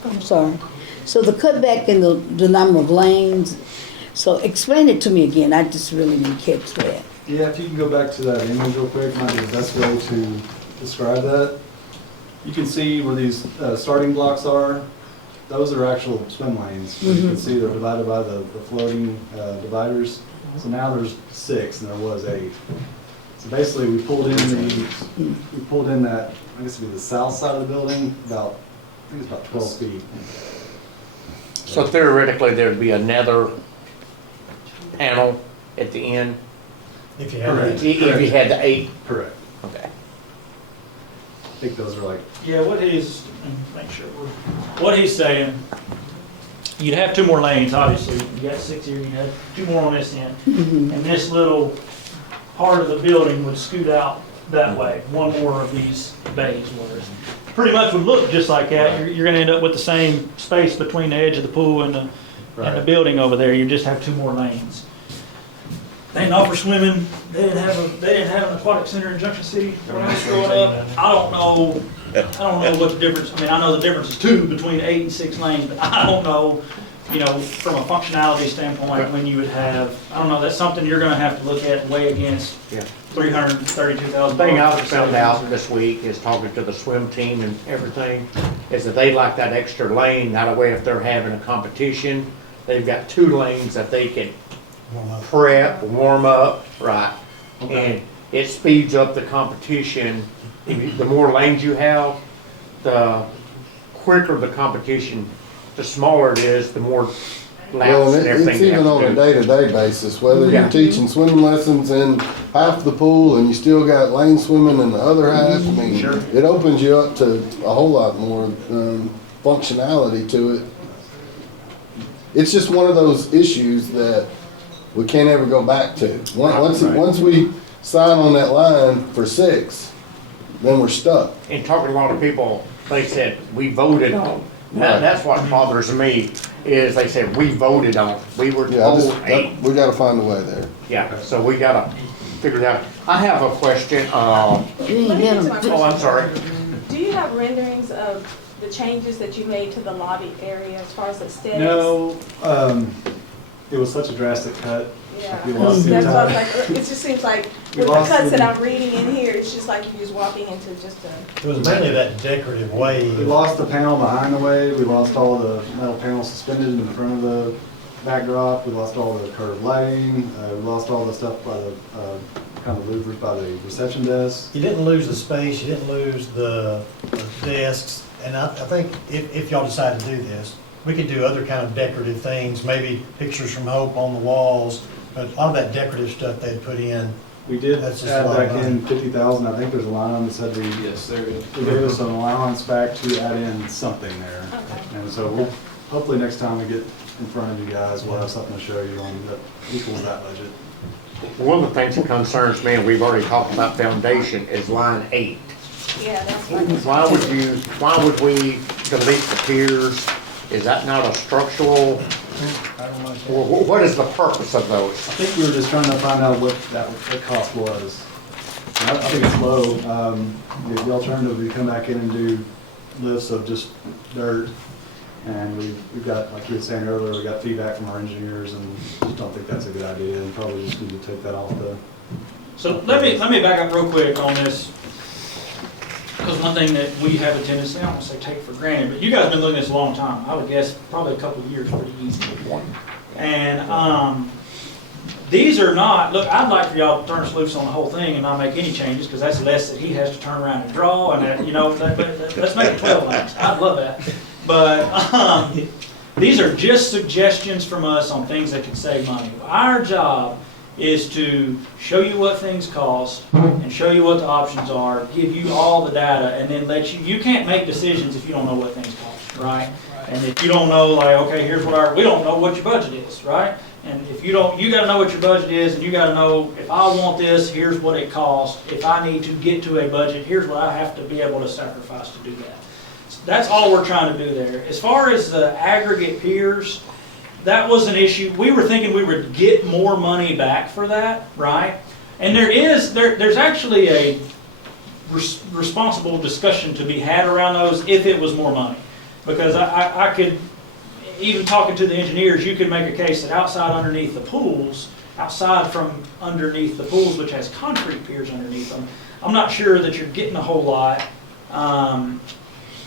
I'm sorry, so the cutback in the number of lanes, so explain it to me again, I just really didn't catch that. Yeah, if you can go back to that image real quick, might be the best way to describe that. You can see where these starting blocks are. Those are actual swim lanes. You can see they're divided by the floating dividers. So now there's 6 and there was 8. So basically we pulled in that, I guess it'd be the south side of the building, I think it's about 12 feet. So theoretically, there'd be another panel at the end, If you have Correct. that. if you had the 8. Correct. Okay. I think those are like, Yeah, what he's saying, you'd have 2 more lanes, obviously. You got 6 here, you'd have 2 more on this end. And this little part of the building would scoot out that way, 1 more of these bays. Pretty much would look just like that. You're gonna end up with the same space between the edge of the pool and the building over there. You just have 2 more lanes. They didn't offer swimming. They didn't have an aquatic center in Junction City when I was growing up. I don't know what the difference, I mean, I know the difference is 2 between 8 and 6 lanes, but I don't know, from a functionality standpoint, when you would have, I don't know, that's something you're gonna have to look at and weigh against Yeah. $332,000. The thing I found out this week is talking to the swim team and everything, is that they like that extra lane, that way if they're having a competition, they've got 2 lanes that they can prep, warm up, right? And it speeds up the competition. The more lanes you have, the quicker the competition, the smaller it is, the more Well, laps and and everything. it's they even have on to a do. day-to-day basis, whether Yeah. you're teaching swimming lessons in half the pool and you still got lane swimming in the other half. I mean, Sure. it opens you up to a whole lot more functionality to it. It's just one of those issues that we can't ever go back to. Once we sign on that line for 6, then we're stuck. And talking to a lot of people, they said, we voted on. Right. That's what bothers me, is they said, we voted on. We were Yeah, told 8. we gotta find a way there. Yeah, so we gotta figure it out. I have a question, You ain't Let me get get to 'em. my oh, I'm sorry. Do you have renderings of the changes that you made to the lobby area as far as aesthetics? No, it was such a drastic cut. Yeah, We lost the that's what I was entire- like, it just seems like We with the lost cuts the- that I'm reading in here, it's just like you're just walking into just a. It was mainly that decorative wave. We lost the panel behind the wave, we lost all the metal panels suspended in front of the backdrop, we lost all the curved lighting, we lost all the stuff by the, kind of louvers by the reception desk. You didn't lose the space, you didn't lose the desks, and I think if y'all decide to do this, we could do other kind of decorative things, maybe pictures from Hope on the walls, but a lot of that decorative stuff they'd put in. We did That's just add a lot of back in 50,000, I think there's a line on that said we Yes, there is. we gave us an allowance back to add in something there. Okay. And so we'll, hopefully next time we get in front of you guys, we'll have something to show you on that equals that budget. One of the things that concerns me, and we've already talked about foundation, is line 8. Yeah, that's what. Why would we delete the piers? Is that not a structural, or what is the purpose of those? I think we were just trying to find out what what cost was. And I think it's low. The alternative would be come back in and do lifts of just dirt. And we've got, like you were saying earlier, we got feedback from our engineers and just don't think that's a good idea and probably just need to take that off the. So let me back up real quick on this. Because one thing that we have a tendency, I don't want to say take for granted, but you guys have been looking at this a long time. I would guess probably a couple of years pretty easy. And these are not, look, I'd like for y'all to turn us loose on the whole thing and not make any changes, because that's less that he has to turn around and draw, and that, you know, let's make it 12 lanes. I'd love that. But these are just suggestions from us on things that can save money. Our job is to show you what things cost and show you what the options are, give you all the data, and then let you can't make decisions if you don't know what things cost, right? And if you don't know, like, okay, here's what we don't know what your budget is, right? And if you don't, you gotta know what your budget is, and you gotta know, if I want this, here's what it costs. If I need to get to a budget, here's what I have to be able to sacrifice to do that. So that's all we're trying to do there. As far as the aggregate piers, that was an issue. We were thinking we would get more money back for that, right? And there's actually a responsible discussion to be had around those if it was more money. Because I could, even talking to the engineers, you could make a case that outside underneath the pools, outside from underneath the pools, which has concrete piers underneath them, I'm not sure that you're getting a whole lot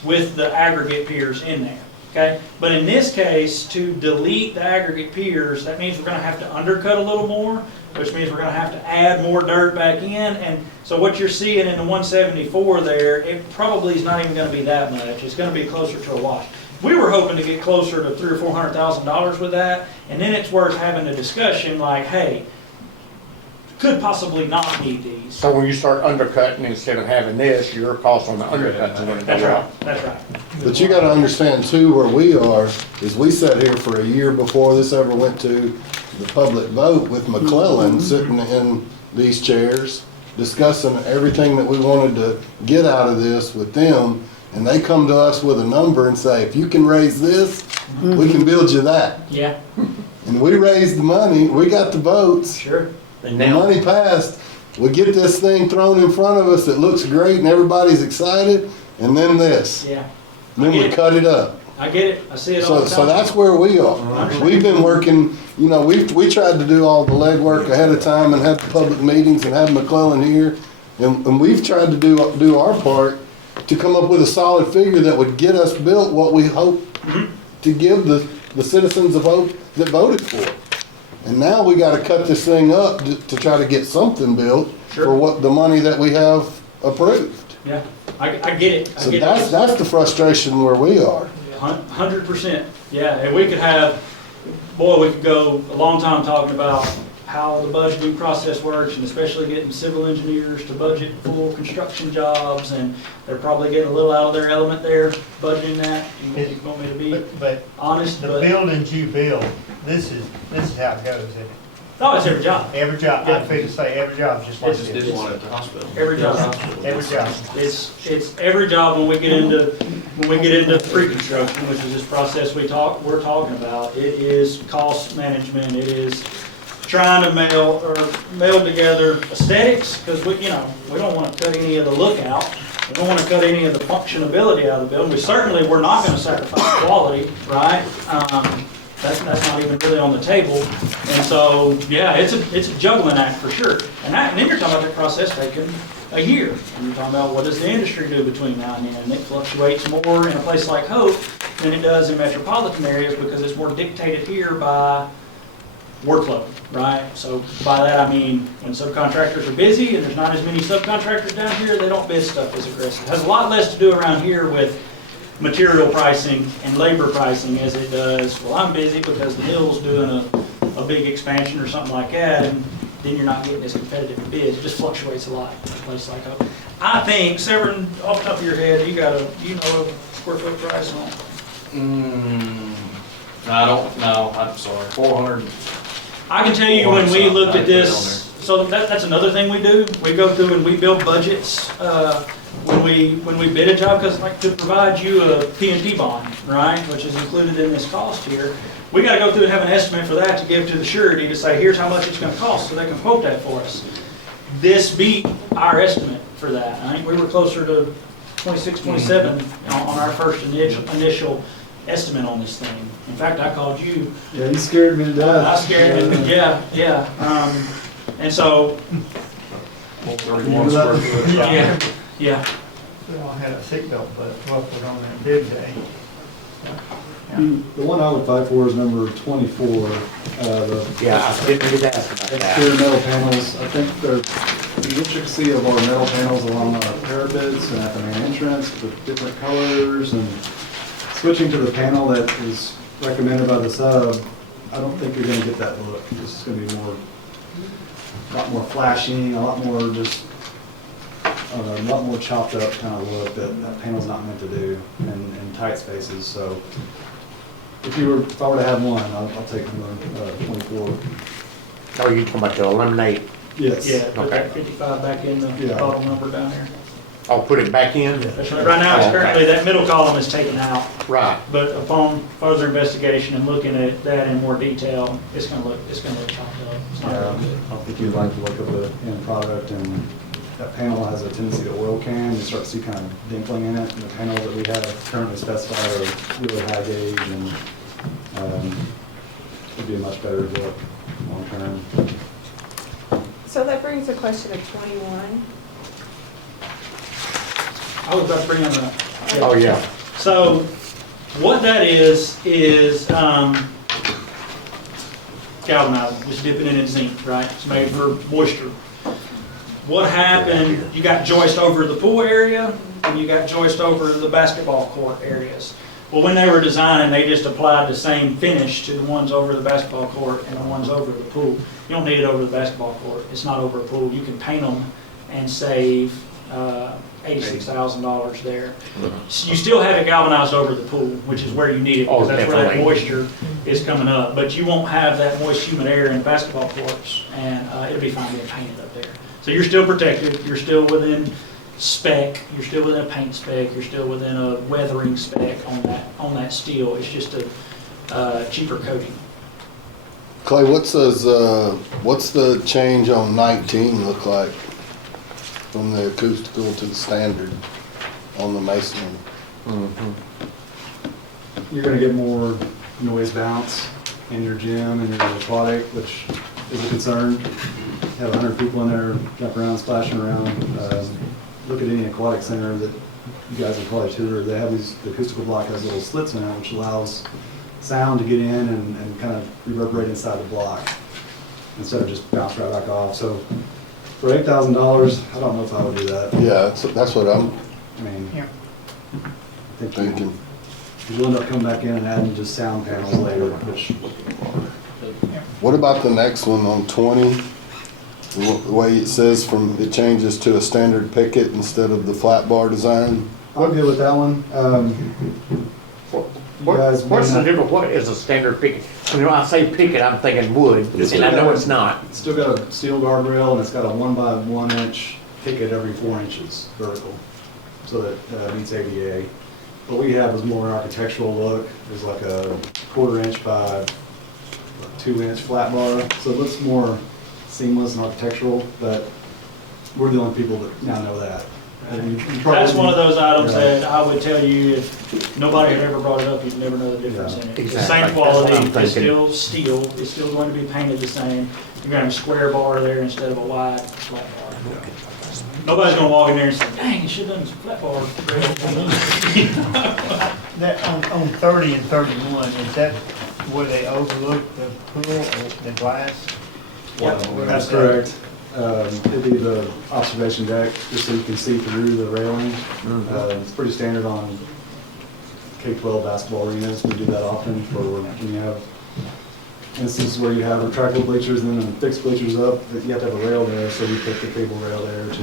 with the aggregate piers in there. Okay, but in this case, to delete the aggregate piers, that means we're going to have to undercut a little more, which means we're going to have to add more dirt back in. And so what you're seeing in the 174 there, it probably is not even going to be that much. It's going to be closer to a wash. We were hoping to get closer to $300,000 or $400,000 with that, and then it's worth having a discussion like, hey, could possibly not need these. So when you start undercutting, instead of having this, your cost on the undercut's going to That's go right. up. That's right. But you gotta understand too, where we are, is we sat here for a year before this ever went to the public vote with McClellan sitting in these chairs, discussing everything that we wanted to get out of this with them, and they come to us with a number and say, if you can raise this, we can build you that. Yeah, And we raised the money, we got the votes, sure. And the now, money passed, we get this thing thrown in front of us that looks great and everybody's excited, and then this. Yeah, Then we cut it up. I get it. I see it all the time. So that's where we are. We've been working, you know, we tried to do all the legwork ahead of time and have public meetings and have McClellan here. And we've tried to do our part to come up with a solid figure that would get us built what we hope to give the citizens of Hope that voted for it. And now we gotta cut this thing up to try to get something built for what the money that we have approved. Yeah, I get it. I So get that's the frustration where we are. 100%. Yeah, and we could have, boy, we could go a long time talking about how the budgeting process works, and especially getting civil engineers to budget full construction jobs, and they're probably getting a little out of their element there, budgeting that. You want me to be But honest, the but, buildings you build, this is how it goes, isn't it? no, it's every job. Every job, I'd figure to say, every job's just like It's Just this. did one at the hospital. Every job. Every job. It's every job when we get into pre-construction, which is this process we're talking about. It is cost management, it is trying to meld together aesthetics, because we don't want to cut any of the look out. We don't want to cut any of the functionality out of the building. We're not going to sacrifice quality, right? That's not even really on the table. And so, yeah, it's a juggling act for sure. And then you're talking about that process taking a year. And you're talking about what does the industry do between now and then. And it fluctuates more in a place like Hope than it does in metropolitan areas, because it's more dictated here by workload, right? So by that I mean when subcontractors are busy and there's not as many subcontractors down here, they don't bid stuff as aggressive. It has a lot less to do around here with material pricing and labor pricing as it does, well, I'm busy because the mill's doing a big expansion or something like that, and then you're not getting as competitive bids. It just fluctuates a lot in a place like Hope. I think, Severn, off the top of your head, do you know a square foot price on it? I don't know, I'm sorry, 400. I can tell you when we looked at this, so that's another thing we do. We go through and we build budgets when we bid a job, because like to provide you a P&P bond, right, which is included in this cost here, we got to go through and have an estimate for that to give to the surety to say, here's how much it's going to cost, so they can quote that for us. This beat our estimate for that. I think we were closer to 26, 27 on our first initial estimate on this thing. In fact, I called you. Yeah, you scared me to death. I scared him, yeah. And so, 31 square foot. yeah. We all had a seatbelt, but what put on that bid day. The one I would fight for is number 24. Yeah, I didn't get to ask about Exterior that. metal panels. I think the intricacy of our metal panels along our parapets and at the main entrance with different colors, and switching to the panel that is recommended by the sub, I don't think you're going to get that look. This is going to be a lot more flashing, a lot more just, a lot more chopped up kind of look that panel's not meant to do in tight spaces. So if I were to have one, I'll take the 24. Oh, you talking about to eliminate, Yes. Yeah, put Okay. that 55 back in the Yeah. bottom number down there. I'll put it back in? That's right. Right now, it's Oh, okay. currently, that middle column is taken out, Right. but upon further investigation and looking at that in more detail, it's gonna look chopped up. It's not Yeah, gonna look good. I think you'd like the look of the end product, and that panel has a tendency to oil can. You start to see kind of dimpling in it, and the panels that we have currently specified are really high gauge, and it'd be a much better look long term. So that brings the question to 21. I was about to bring on the. Oh, yeah. So what that is galvanizing, just dipping it in zinc, right? It's made for moisture. What happened, you got joist over the pool area and you got joist over the basketball court areas. Well, when they were designing, they just applied the same finish to the ones over the basketball court and the ones over the pool. You don't need it over the basketball court. It's not over a pool. You can paint them and save $86,000 there. You still have it galvanized over the pool, which is where you need it, because Oh, that's where that definitely. moisture is coming up. But you won't have that moist, humid air in basketball courts, and it'll be fine being painted up there. So you're still protected, you're still within spec, you're still within a paint spec, you're still within a weathering spec on that steel. It's just a cheaper coating. Clay, what's the change on 19 look like from the acoustical to the standard on the masonry? You're going to get more noise bounce in your gym and your aquatic, which is a concern. You have 100 people in there jumping around, splashing around. Look at any aquatic center that you guys have probably toured. They have these, the acoustical block has little slits in it, which allows sound to get in and kind of reverberate inside the block instead of just bounce right back off. So for $8,000, I don't know if I would do that. Yeah, that's what I'm I mean, Yeah. I think thinking. you'll end up coming back in and adding just sound panels later, which What about the next one on 20? The way it says it changes to a standard picket instead of the flat bar design? I'm good with that one. guys may What's the not- difference, what is a standard picket? When I say picket, I'm thinking wood, and I know it's not. It's still got a steel guardrail and it's got a 1 by 1 inch picket every 4 inches vertical, so that meets ADA. What we have is more an architectural look. There's like a 1/4 inch by 2 inch flat bar, so it looks more seamless and architectural, but we're the only people that now know that. And you probably- That's one of those items Yeah. that I would tell you, if nobody had ever brought it up, you'd never know the difference in it. It's the Exactly. same That's what quality, I'm it's thinking. still steel, it's still going to be painted the same. You're gonna have a square bar there instead of a wide flat bar. Nobody's gonna walk in there and say, dang, you should've done some flat bar. That, on 30 and 31, is that where they overlook the pool or the glass? That's correct. It'd be the observation deck, just so you can see through the railing. It's pretty standard on K-12 basketball arenas. We do that often for when you have instances where you have retractable bleachers and then fixed bleachers up, that you have to have a rail there, so we put the cable rail there to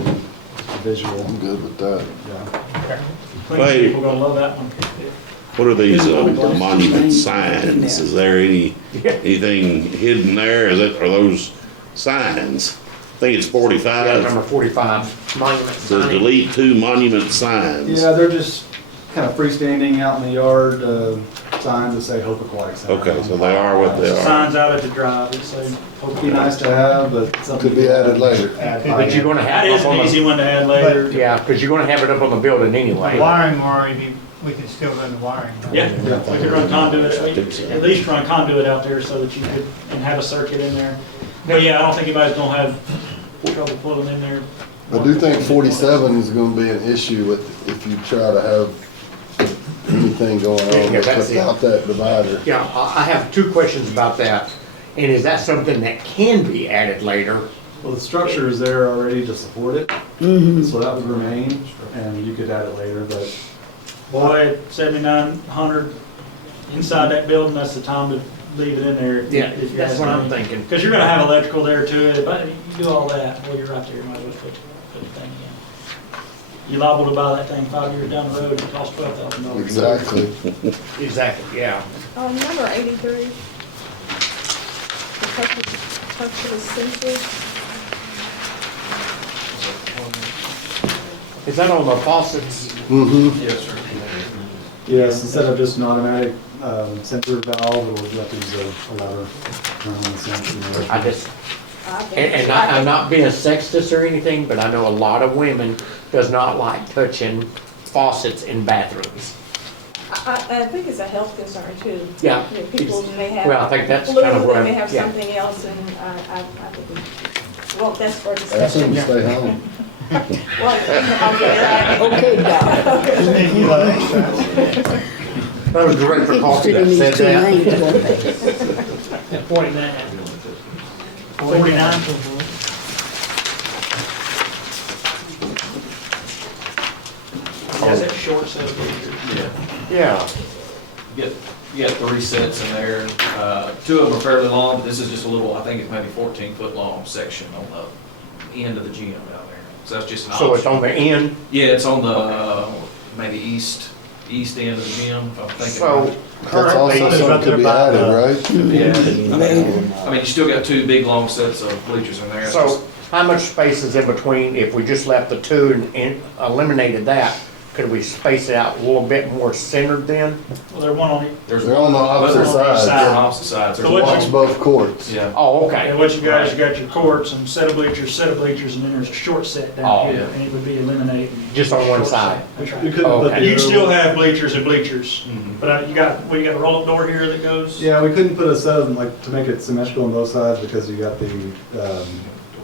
visual. I'm good with that. Yeah. Clean people gonna love that one. What are these monument signs? Is there anything hidden there? Are those signs? I think it's Yeah, 45. number 45, monument Says sign. delete 2 monument signs. Yeah, they're just kind of freestanding out in the yard, signs that say Hope Aquatic Center. Okay, so they are what they are. Signs out at the drive, that say. It'd be nice to have, but something. Could be added later. But you're gonna That have is it up an on easy the, one to add later. yeah, because you're gonna have it up on the building The anyway. wiring already, we can still run the wiring. right? Yeah, we could run conduit, at least run conduit out there so that you could, and have a circuit in there. But yeah, I don't think anybody's gonna have trouble pulling in there. I do think 47 is gonna be an issue if you try to have anything going on Yeah, that's it. without that divider. Yeah, I have 2 questions about that. And is that something that can be added later? Well, the structure is there already to support it, so that would remain, and you could add it later, but Boy, 7,900 inside that building, that's the time to leave it in there. if you- Yeah, if you that's ask what I'm me. thinking. Because you're gonna have electrical there too, but you do all that, well, you're right there, you might as well put the thing in. You're liable to buy that thing 5 years down the road, and it costs $12,000. Exactly. Exactly, yeah. Number 83. The touchless sensor. Is that on the faucets? Mm-hmm. Yes, sir. yes, instead of just an automatic sensor valve, we'll have to use a lever. I just, and I'm not being sexist or anything, but I know a lot of women does not like touching faucets in bathrooms. I think it's a health concern too. Yeah. You know, people may have. Well, I think that's flu, kind of where they may I'm- have yeah. something else, and I think, well, that's for Ask them discussion. to stay home. Well, I'll get that. Okay, Doc. Steve, you like exercise? That was Director Coffee Interested in that these said two that. lanes going back. 49? That's that short set of bleachers. Yeah, You got 3 sets in there. 2 of them are fairly long, but this is just a little, I think it's maybe 14-foot long section on the end of the gym out there. So that's just an option. so it's on the end, Yeah, it's on the, maybe east end of the gym, if I'm thinking. so right. That's also currently, something to be added, right? Yeah. I mean, you still got 2 big, long sets of bleachers in there. It's just- so how much space is in between if we just left the 2 and eliminated that? Could we space it out a little bit more centered then? Well, they're one on each. There's They're on the opposite They're on side. opposite sides. There's So what one- Watch both courts. Yeah. Oh, okay. And what you guys, you got your courts and set of bleachers, and then there's a short set Oh, down here, yeah. and it would be eliminated. Just on one Short side. set. That's You right. couldn't put Okay. the You can still have bleachers and bleachers, Mhm. but you got a roll-up door here that goes? Yeah, we couldn't put a set of them, like, to make it symmetrical on both sides, because you got the,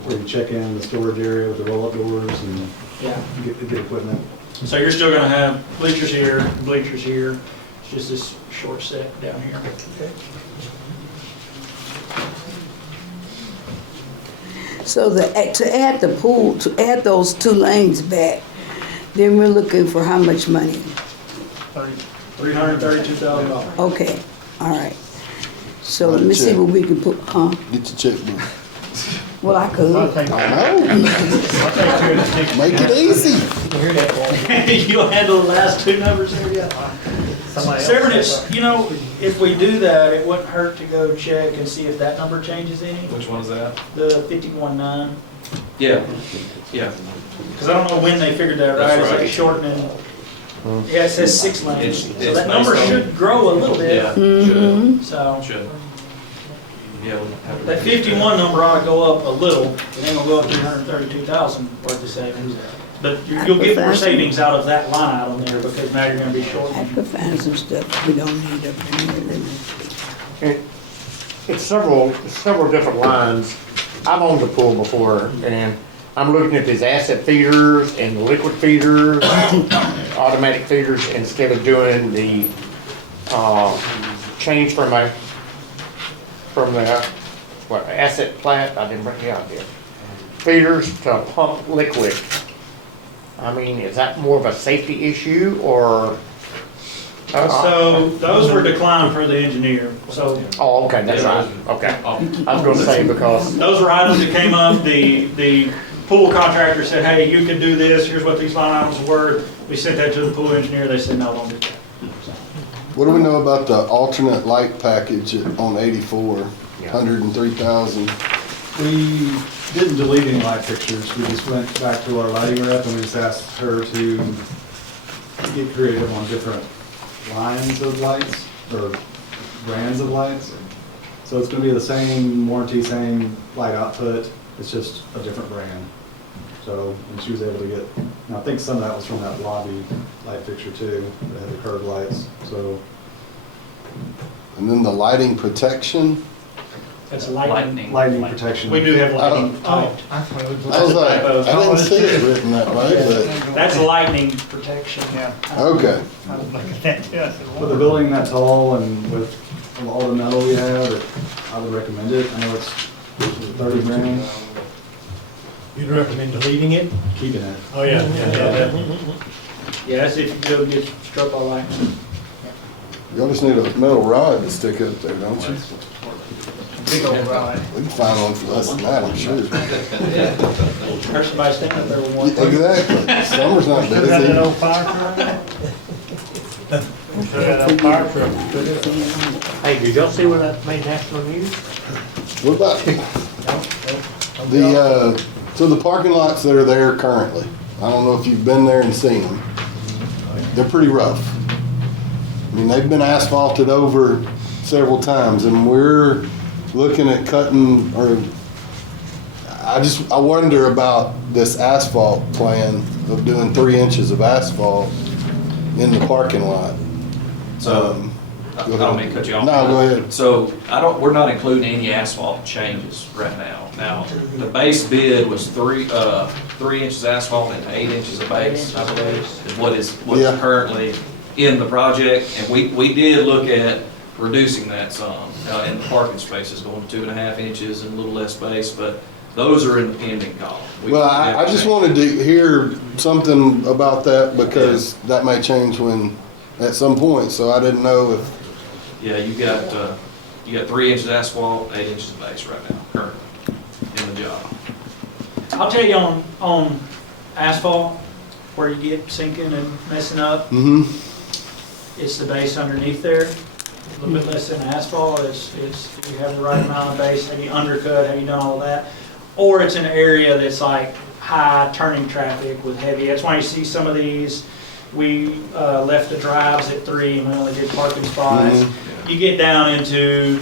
where you check in, the storage area with the roll-up doors and Yeah. get equipment. So you're still gonna have bleachers here, and bleachers here, it's just this short set down here. So to add the pool, to add those 2 lanes back, then we're looking for how much money? $332,000. Okay, all right. So let me see what we can put, Get your checkbook. well, I I'll could. take, I know. I'll take care of the six. Make it easy. Hear that, boy. You'll handle the last two numbers there, yeah. Somebody else. Severance, you know, if we do that, it wouldn't hurt to go check and see if that number changes any, Which one is that? the 51.9. Yeah, yeah. Because I don't know when they figured that That's right, it's right. like shortening. Yeah, it says 6 lanes, It's- so it's that number based on- should grow a little bit, Yeah, should, so. should. Yeah, we'll have to- That 51 number ought to go up a little, it ain't gonna go up 332,000 worth of savings. But you'll get more savings out of that line item there, because now you're gonna be I shortening. could find some stuff we don't need up in here. Let me- It's several different lines. I've owned the pool before, and I'm looking at these asset feeders and liquid feeders, automatic feeders, instead of doing the, change from the, what, asset plat, I didn't bring it out there. Feeders to pump liquid. I mean, is that more of a safety issue, or? So those were declined for the engineer, so Oh, okay, that's right, okay. I was gonna say, because those were items that came up, the pool contractor said, hey, you can do this, here's what these line items were. We sent that to the pool engineer, they said, no, don't do that. So, What do we know about the alternate light package on 84, Yeah. 103,000? We didn't delete any light fixtures, we just went back to our lighting rep and we just asked her to get creative on different lines of lights, or brands of lights. So it's gonna be the same warranty, same light output, it's just a different brand. So, and she was able to get, and I think some of that was from that lobby light fixture too, that had the curved lights, so. And then the lighting protection? That's lightning. Lightning protection. We do have lightning Oh, typed. I thought it was. I was like, I didn't see it written that way, That's lightning protection. Yeah, but, okay. I was looking at that too, I said, With a building that tall and with all the metal we have, I would recommend it. I know it's 30 grand, You'd recommend deleting it? keeping it. Oh, yeah, yeah. Yeah, that's if you go get struck by lightning. Y'all just need a metal rod to stick up there, don't you? big old ride. We can find one for less than that, I'm sure. Or somebody standing up there with one. Exactly. Summer's not Put that in busy. an old fire truck. Put that in a fire truck. Put it in. hey, did y'all see where that made national news? What about the, so the parking lots that are there currently? I don't know if you've been there and seen them. They're pretty rough. I mean, they've been asphalted over several times, and we're looking at cutting, or I wonder about this asphalt plan of doing 3 inches of asphalt in the parking lot. So, I Go don't ahead. mean to cut you off. No, go ahead. So, we're not including any asphalt changes right now. Now, the base bid was 3 inches asphalt and 8 inches of base, I believe, is what's Yeah. currently in the project. And we did look at reducing that some, in the parking spaces, going to 2.5 inches and a little less base, but those are in the pending column. Well, I just wanted to hear something about that because that may change at some point, so I didn't know if, Yeah, you got 3 inches asphalt, 8 inches of base right now, currently, in the job. I'll tell you on asphalt, where you get sinking and messing up, it's the base underneath there. A little bit less than asphalt, it's, you have the right amount of base, have you undercut, have you done all that? Or it's an area that's like high turning traffic with heavy, that's why you see some of these, we left the drives at 3 and we only did parking spots. You get down into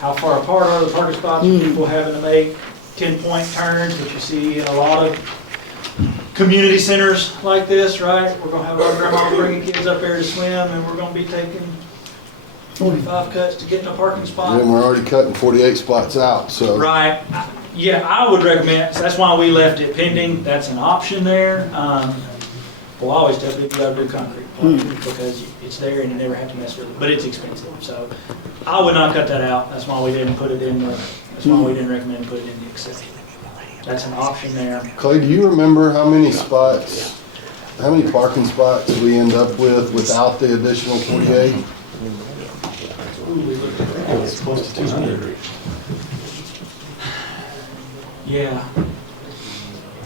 how far apart are the parking spots, people having to make 10-point turns, which you see in a lot of community centers like this, right? We're gonna have our grandma bringing kids up there to swim, and we're gonna be taking 45 cuts to get in a parking spot. and we're already cutting 48 spots out, so. Right, yeah, I would recommend, so that's why we left it pending, that's an option there. Well, I always tell people you gotta do concrete because it's there and you never have to mess with it, but it's expensive, so I would not cut that out, that's why we didn't put it in that's why we didn't recommend putting it in the Excel. That's an option there. Clay, do you remember how many parking spots we end up with without the additional 48? Ooh, we looked at that. It's close to 200. Yeah,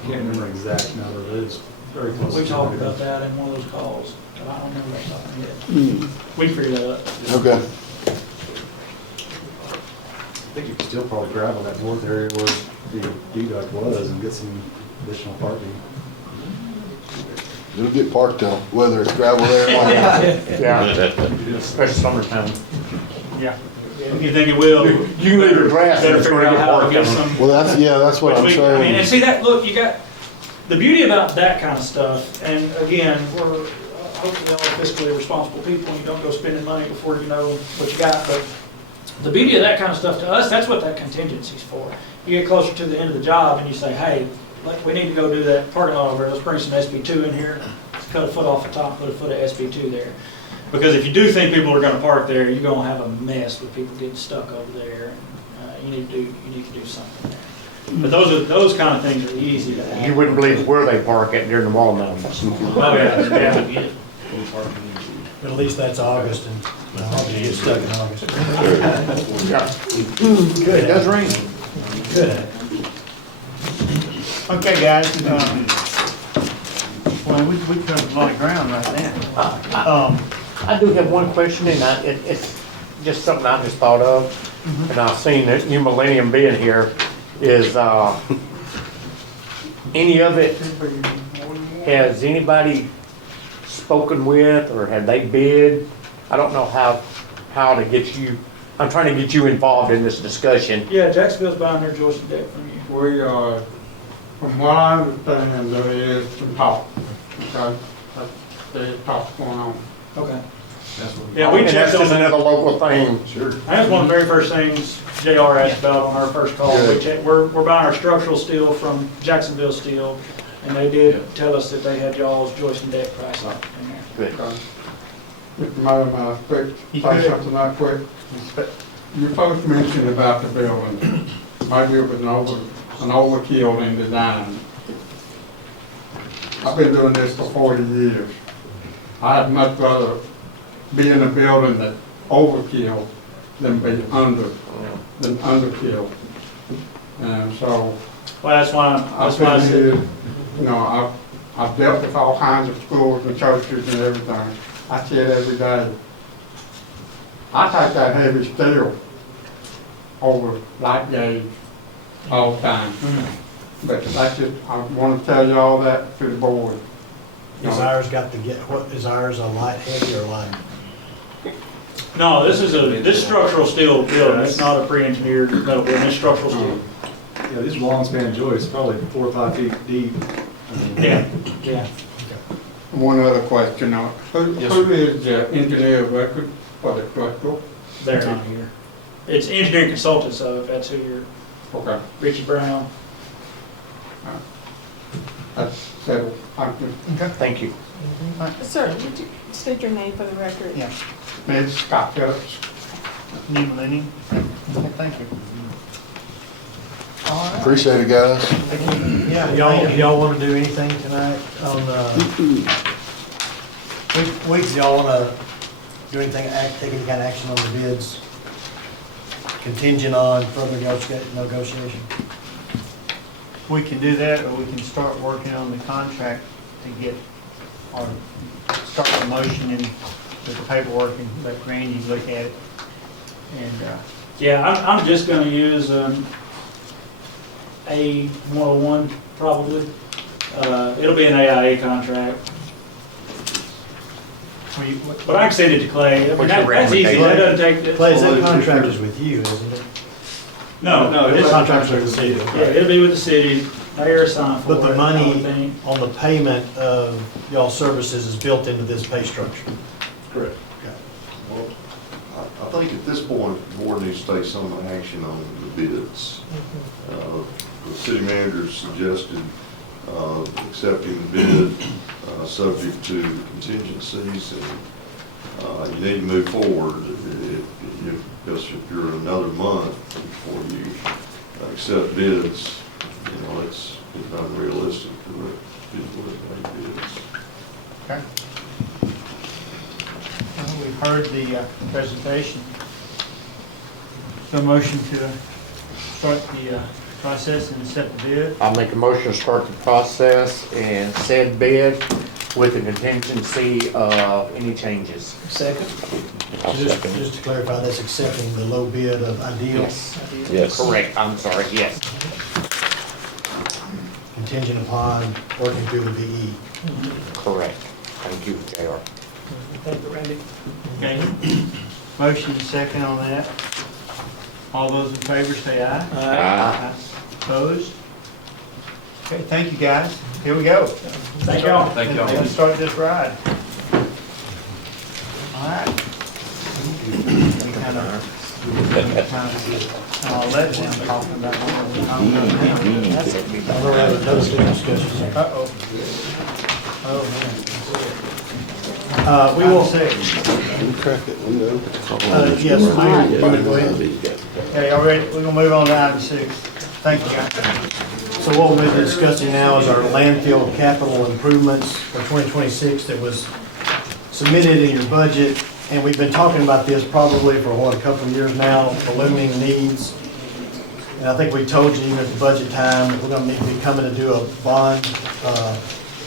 Can't remember an exact number, but it's very close. we to talked 200. about that in one of those calls, but I don't remember that top of my head. Mm. We can figure that out. Okay. I think you could still probably gravel that north area where the deduct was and get some additional parking. It'll get parked though, whether it's gravel there or not. Yeah, especially summertime. Yeah. You think it will? You leave your grass and Better it's figure gonna out get how to worked get on. some. Well, that's what I'm I mean, and saying. see that, look, you got, the beauty about that kind of stuff, and again, we're hopefully all fiscally responsible people, and you don't go spending money before you know what you got, but the beauty of that kind of stuff to us, that's what that contingency's for. You get closer to the end of the job and you say, hey, look, we need to go do that parking lot over there, let's bring some SB2 in here, let's cut a foot off the top, put a foot of SB2 there. Because if you do think people are gonna park there, you're gonna have a mess with people getting stuck over there. You need to do something there. But those kind of things are easy to have. You wouldn't believe where they park at during the wall mountains. Oh, yeah. But at least that's August, and I'll be get stuck in August. It does rain. Good. Okay, guys, well, we covered a lot of ground right now. I do have one question, and it's just something I just thought of, and I've seen that New Millennium being here, is, any of it, has anybody spoken with, or have they bid? I don't know how to get you, I'm trying to get you involved in this discussion. Yeah, Jacksonville's buying their Joyce and Deck from you. We are, from what I understand, there is some talk, okay? There's talk going on. Okay. That's what Yeah, we And that's checked just on, another local thing. Sure. that's one of the very first things JR asked about on our first call. We checked, we're buying our structural steel from Jacksonville Steel, and they did tell us that they had y'all's Joyce and Deck price on in there. Good. Okay. Mr. Mayor, may I speak, You say could. something right quick? You folks mentioned about the building, maybe it was an overkill in design. I've been doing this for 40 years. I'd much rather be in a building that overkill than be underkill. And so, Well, that's why I I've been said, here, you know, I've dealt with all kinds of schools and churches and everything. I see it every day. I take that heavy steel over light gauge all the time. But that's just, I want to tell you all that to the board. Is ours is ours a light heavy or light? no, this structural steel building, it's not a pre-engineered metal building, it's structural steel. Yeah, these are long span joists, probably 4 or 5 feet deep. Yeah, yeah. One other question now, who is the engineer of record for the structural? They're not here. It's engineering consultants, so if that's who you're, Okay, Richard Brown. that's settled. Thank you. Thank you. Sir, would you state your name for the record? Yeah. Ms. Scott Phillips. New Millennium. Okay, thank you. All right. Appreciate it, guys. Yeah, y'all want to do anything tonight on, weeks, y'all want to do anything, take any kind of action on the bids contingent on further negotiation? We can do that, or we can start working on the contract to get, or start the motion and with the paperwork and let Randy look at it. And, Yeah, I'm just gonna use, A101 probably. It'll be an AIA contract, but I can send it to Clay. I mean, What's your that's easy, that doesn't take. Clay, that contract is with you, isn't it? No, This it's, contract's with the city. yeah, it'll be with the city, mayor assigned for it. But the I money would think. on the payment of y'all's services is built into this pay structure. Correct. Well, I think at this point, the board needs to take some action on the bids. The city manager suggested accepting the bid, subject to contingencies, and you need to move forward. Because if you're another month before you accept bids, you know, it's unrealistic to let people that make bids. okay. Well, we've heard the presentation. So motion to start the process and accept the bid. I'll make a motion to start the process and said bid with the contingency of any changes. Second. I'll second. Just to clarify, that's accepting the low bid of Ideal, Yes. Yes. Correct, I'm sorry, yes. contingent upon working through the VE. Correct. Thank you, JR. Okay. Motion second on that. All those in favor say aye. Aye. Opposed? Okay, thank you, guys. Here we go. Thank y'all. Thank y'all. Let's start this ride. All right. I'll let them talk about That's it. We'll have another discussion. Uh-oh. Oh, man. We will say, Crack that window. yes, we will. Go ahead. Okay, y'all ready? We're gonna move on to item 6. Thank you, guys. So what we'll be discussing now is our landfill capital improvements for 2026 that was submitted in your budget. And we've been talking about this probably for, a couple of years now, the looming needs. And I think we told you even at the budget time, that we're gonna need to be coming to do a bond. We're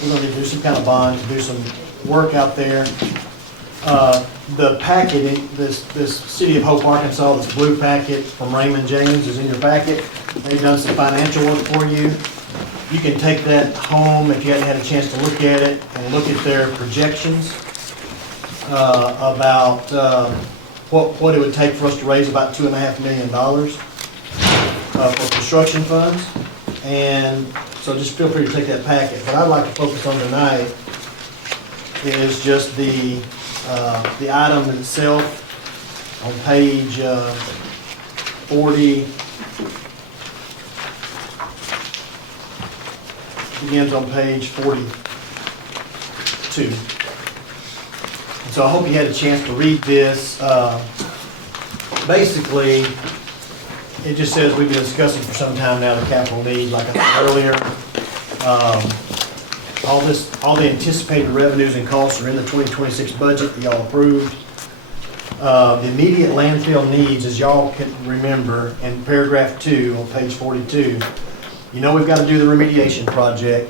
gonna need to do some kind of bond, to do some work out there. The packet, this City of Hope, Arkansas, this blue packet from Raymond James is in your packet. They've done some financial work for you. You can take that home if you hadn't had a chance to look at it and look at their projections about what it would take for us to raise about $2.5 million for construction funds. And so just feel free to take that packet. What I'd like to focus on tonight is just the item itself on page 40. Begins on page 42. And so I hope you had a chance to read this. Basically, it just says we've been discussing for some time now the capital needs, like I said earlier. All the anticipated revenues and costs are in the 2026 budget that y'all approved. The immediate landfill needs, as y'all can remember, in paragraph 2 on page 42, you know we've got to do the remediation project,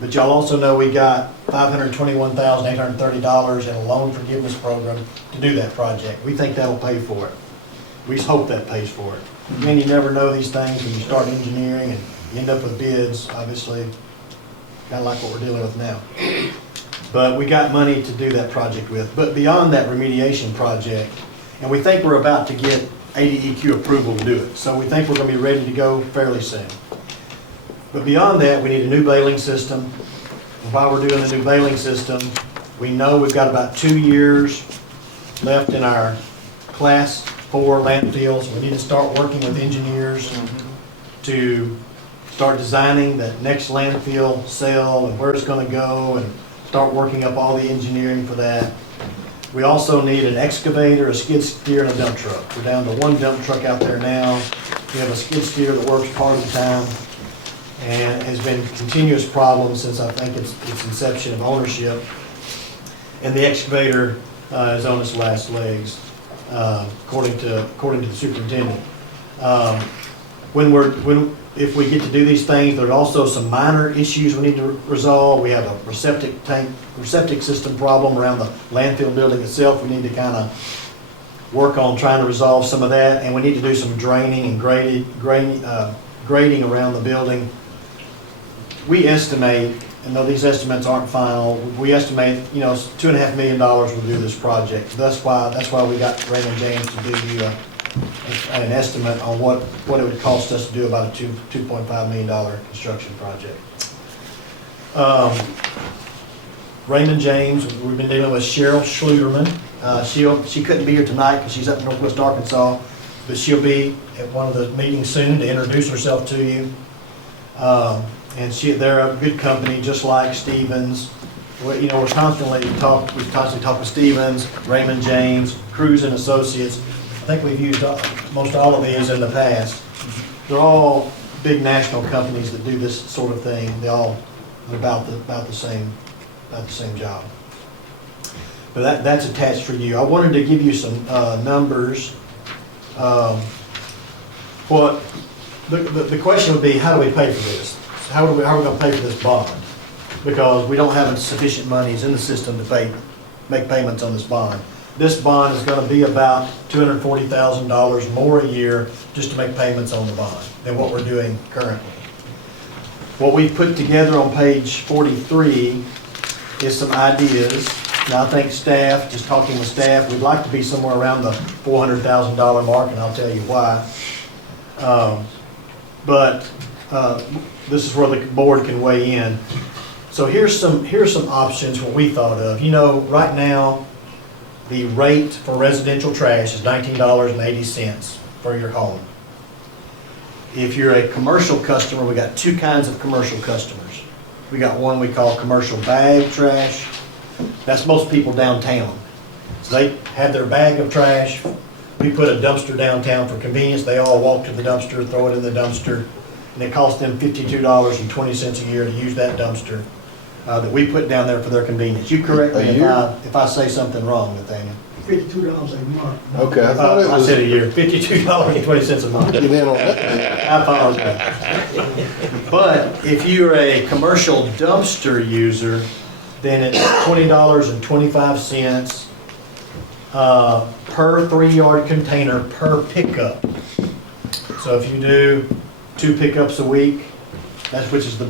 but y'all also know we got $521,830 in a loan forgiveness program to do that project. We think that'll pay for it. We just hope that pays for it. Again, you never know these things when you start engineering and you end up with bids, obviously, kind of like what we're dealing with now. But we got money to do that project with. But beyond that remediation project, and we think we're about to get ADEQ approval to do it. So we think we're going to be ready to go fairly soon. But beyond that, we need a new bailing system. And while we're doing the new bailing system, we know we've got about 2 years left in our class 4 landfills. We need to start working with engineers to start designing that next landfill cell and where it's going to go, and start working up all the engineering for that. We also need an excavator, a skid steer, and a dump truck. We're down to 1 dump truck out there now. We have a skid steer that works part of the time and has been continuous problem since I think its inception of ownership. And the excavator is on its last legs, according to the superintendent. If we get to do these things, there are also some minor issues we need to resolve. We have a septic system problem around the landfill building itself. We need to kind of work on trying to resolve some of that, and we need to do some draining and grading around the building. We estimate, and though these estimates aren't final, we estimate, $2.5 million will do this project. That's why we got Raymond James to do you an estimate on what it would cost us to do about a $2.5 million construction project. Raymond James, we've been dealing with Cheryl Schluterman. She couldn't be here tonight because she's up in Northwest Arkansas, but she'll be at one of the meetings soon to introduce herself to you. And they're a good company, just like Stevens. We constantly talk with Stevens, Raymond James, Cruz and Associates. I think we've used most all of these in the past. They're all big national companies that do this sort of thing. They all are about the same job. But that's attached for you. I wanted to give you some numbers. What, the question would be, how do we pay for this? How are we gonna pay for this bond? Because we don't have sufficient monies in the system to make payments on this bond. This bond is gonna be about $240,000 more a year just to make payments on the bond than what we're doing currently. What we've put together on page 43 is some ideas. Now, I think staff, just talking with staff, we'd like to be somewhere around the $400,000 mark, and I'll tell you why. But this is where the board can weigh in. So here's some options, what we thought of. You know, right now, the rate for residential trash is $19.80 for your home. If you're a commercial customer, we got two kinds of commercial customers. We got one we call commercial bag trash. That's most people downtown. So they have their bag of trash. We put a dumpster downtown for convenience. They all walk to the dumpster, throw it in the dumpster, and it costs them $52.20 a year to use that dumpster that we put down there for their convenience. You correct me if I say something wrong, Nathaniel. $52 a month. Okay, I thought it I was. said a year, $52.20 a month. Get in on that. I apologize. But if you're a commercial dumpster user, then it's $20.25 per 3-yard container per pickup. So if you do 2 pickups a week, which is the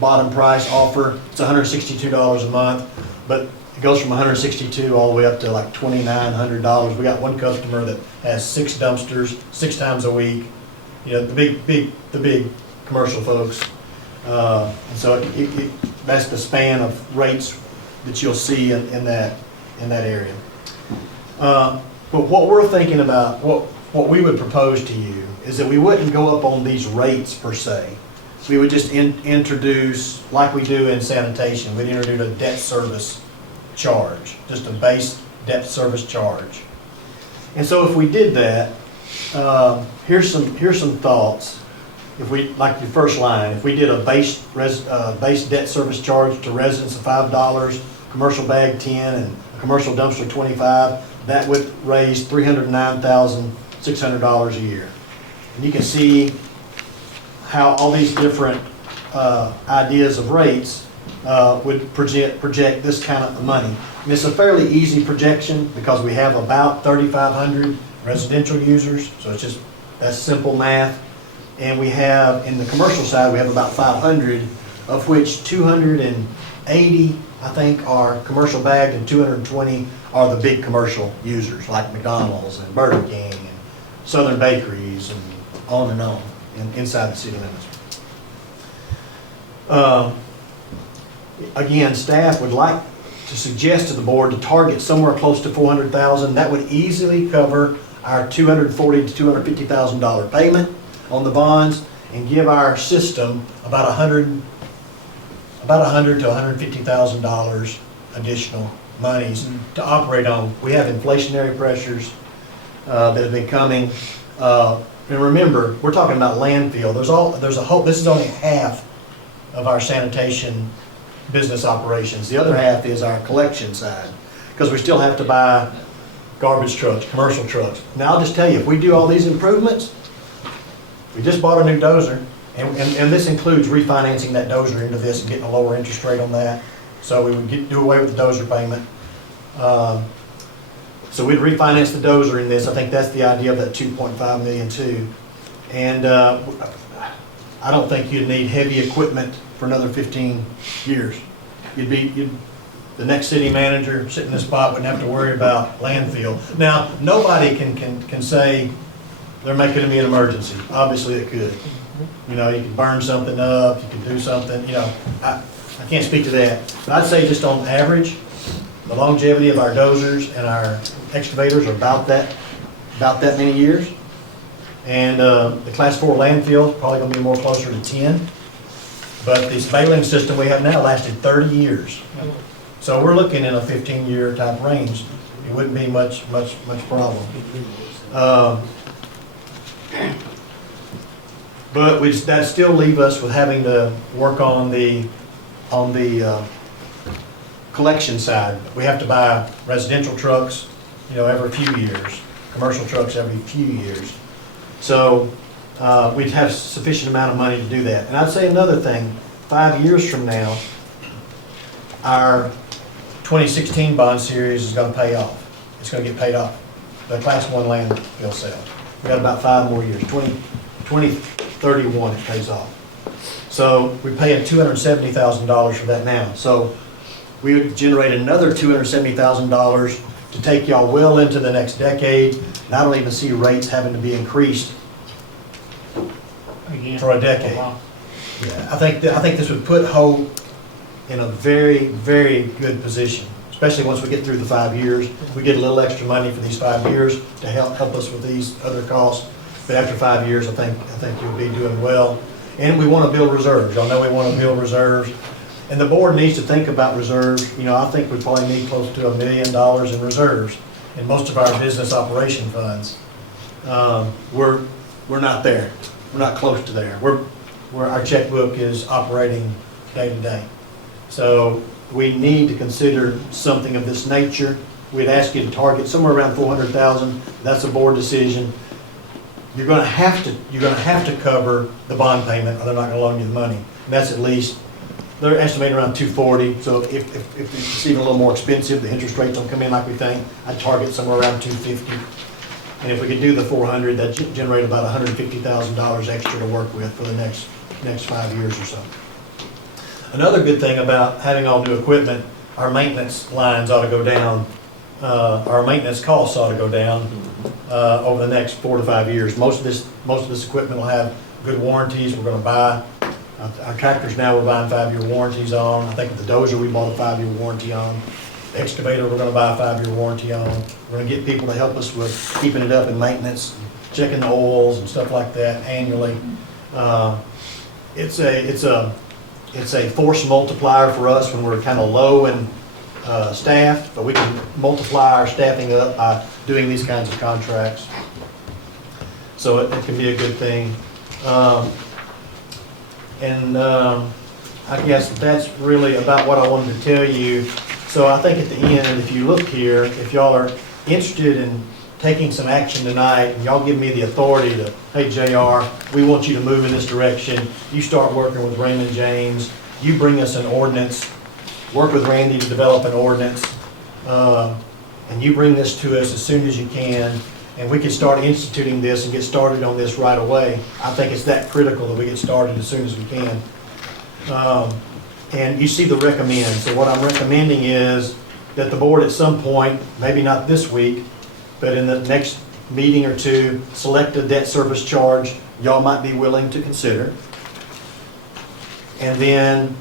bottom price offer, it's $162 a month, but it goes from $162 all the way up to like $2,900. We got one customer that has 6 dumpsters, 6 times a week. You know, the big commercial folks. And so that's the span of rates that you'll see in that area. But what we're thinking about, what we would propose to you is that we wouldn't go up on these rates per se. We would just introduce, like we do in sanitation, we'd introduce a debt service charge, just a base debt service charge. And so if we did that, here's some thoughts. If we, like your first line, if we did a base debt service charge to residents of $5, commercial bag $10, and a commercial dumpster $25, that would raise $309,600 a year. And you can see how all these different ideas of rates would project this kind of money. And it's a fairly easy projection because we have about 3,500 residential users, so that's simple math. And we have, in the commercial side, we have about 500, of which 280, I think, are commercial bagged, and 220 are the big commercial users, like McDonald's and Burger King and Southern Bakeries and on, inside the city limits. Again, staff would like to suggest to the board to target somewhere close to $400,000. That would easily cover our $240,000 to $250,000 payment on the bonds and give our system about $100,000 to $150,000 additional monies to operate on. We have inflationary pressures that have been coming. And remember, we're talking about landfill. This is only half of our sanitation business operations. The other half is our collection side, because we still have to buy garbage trucks, commercial trucks. Now, I'll just tell you, if we do all these improvements, we just bought a new dozer, and this includes refinancing that dozer into this and getting a lower interest rate on that. So we would do away with the dozer payment. So we'd refinance the dozer in this. I think that's the idea of that $2.5 million too. And I don't think you'd need heavy equipment for another 15 years. The next city manager sitting in the spot wouldn't have to worry about landfill. Now, nobody can say they're making me an emergency. Obviously it could. You know, you could burn something up, you could do something, you know. I can't speak to that. But I'd say just on average, the longevity of our dozers and our excavators are about that many years. And the class 4 landfill is probably gonna be more closer to 10. But this bailing system we have now lasted 30 years. So we're looking in a 15-year type range. It wouldn't be much problem. But that still leave us with having to work on the collection side. We have to buy residential trucks, you know, every few years, commercial trucks every few years. So we'd have sufficient amount of money to do that. And I'd say another thing, 5 years from now, our 2016 bond series is gonna pay off. It's gonna get paid off. The Class 1 landfill sale. We got about 5 more years, 2031 it pays off. So we're paying $270,000 for that now. So we would generate another $270,000 to take y'all well into the next decade. And I don't even see rates having to be increased Again. for a decade. Wow. Yeah, I think this would put Hope in a very, very good position, especially once we get through the 5 years. We get a little extra money for these 5 years to help us with these other costs. But after 5 years, I think you'll be doing well. And we want to build reserves. Y'all know we want to build reserves. And the board needs to think about reserves. You know, I think we probably need close to $1 million in reserves in most of our business operation funds. We're not there. We're not close to there. Our checkbook is operating day to day. So we need to consider something of this nature. We'd ask you to target somewhere around 400,000. That's a board decision. You're going to have to cover the bond payment, or they're not going to loan you the money. And that's at least, they're estimating around 240. So if it's even a little more expensive, the interest rates don't come in like we think, I'd target somewhere around 250. And if we could do the 400, that'd generate about $150,000 extra to work with for the next 5 years or so. Another good thing about having all new equipment, our maintenance lines ought to go down. Our maintenance costs ought to go down over the next 4 to 5 years. Most of this equipment will have good warranties. We're going to buy our tractors now. We're buying 5-year warranties on. I think the dozer we bought a 5-year warranty on. The excavator we're going to buy a 5-year warranty on. We're going to get people to help us with keeping it up in maintenance, checking the oils and stuff like that annually. It's a force multiplier for us when we're kind of low in staff, but we can multiply our staffing up by doing these kinds of contracts. So it can be a good thing. I guess that's really about what I wanted to tell you. So I think at the end, if you look here, if y'all are interested in taking some action tonight, and y'all give me the authority to, hey JR, we want you to move in this direction, you start working with Raymond James, you bring us an ordinance, work with Randy to develop an ordinance, and you bring this to us as soon as you can, and we can start instituting this and get started on this right away. I think it's that critical that we get started as soon as we can. And you see the recommend. So what I'm recommending is that the board at some point, maybe not this week, but in the next meeting or two, select a debt service charge y'all might be willing to consider. And then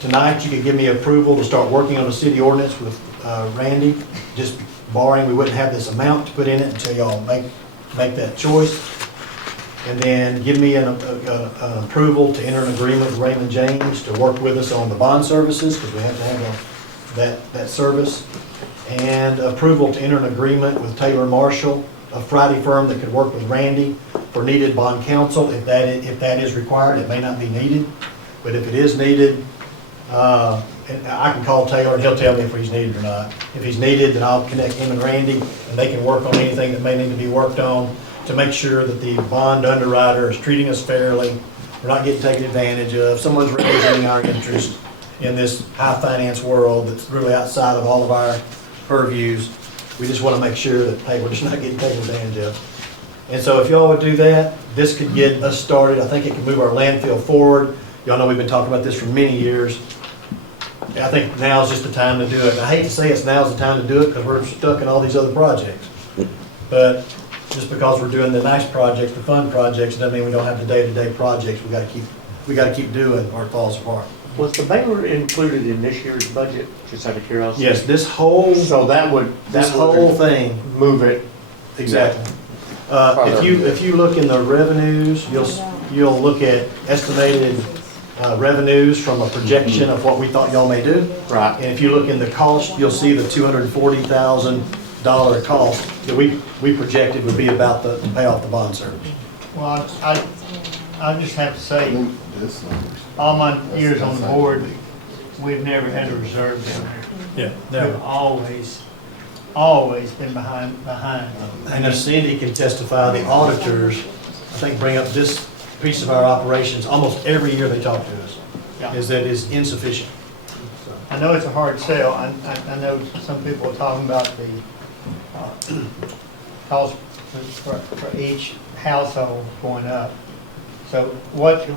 tonight you could give me approval to start working on a city ordinance with Randy, just barring we wouldn't have this amount to put in it until y'all make that choice. And then give me an approval to enter an agreement with Raymond James to work with us on the bond services, because we have to have that service. And approval to enter an agreement with Taylor Marshall, a Friday firm that could work with Randy for needed bond counsel. If that is required, it may not be needed, but if it is needed, and I can call Taylor and he'll tell me if he's needed or not. If he's needed, then I'll connect him and Randy, and they can work on anything that may need to be worked on to make sure that the bond underwriter is treating us fairly, we're not getting taken advantage of, someone's representing our interest in this high finance world that's really outside of all of our purviews. We just want to make sure that, hey, we're just not getting taken advantage of. And so if y'all would do that, this could get us started. I think it can move our landfill forward. Y'all know we've been talking about this for many years. I think now's just the time to do it. And I hate to say now's the time to do it because we're stuck in all these other projects. But just because we're doing the nice projects, the fun projects, doesn't mean we don't have the day-to-day projects we got to keep doing or it falls apart. Was the baler included in this year's budget, just out of curiosity? Yes, this whole thing. Move it. Exactly. If you look in the revenues, you'll look at estimated revenues from a projection of what we thought y'all may do. Right. And if you look in the cost, you'll see the $240,000 cost that we projected would be about to pay off the bond service. Well, I just have to say, all my years on the board, we've never had a reserve down there. Yeah, We've always been behind. And if Cindy can testify, the auditors think, bring up this piece of our operations almost every year they talk to us, Yeah. is that it's insufficient. I know it's a hard sell. I know some people are talking about the cost for each household going up. So what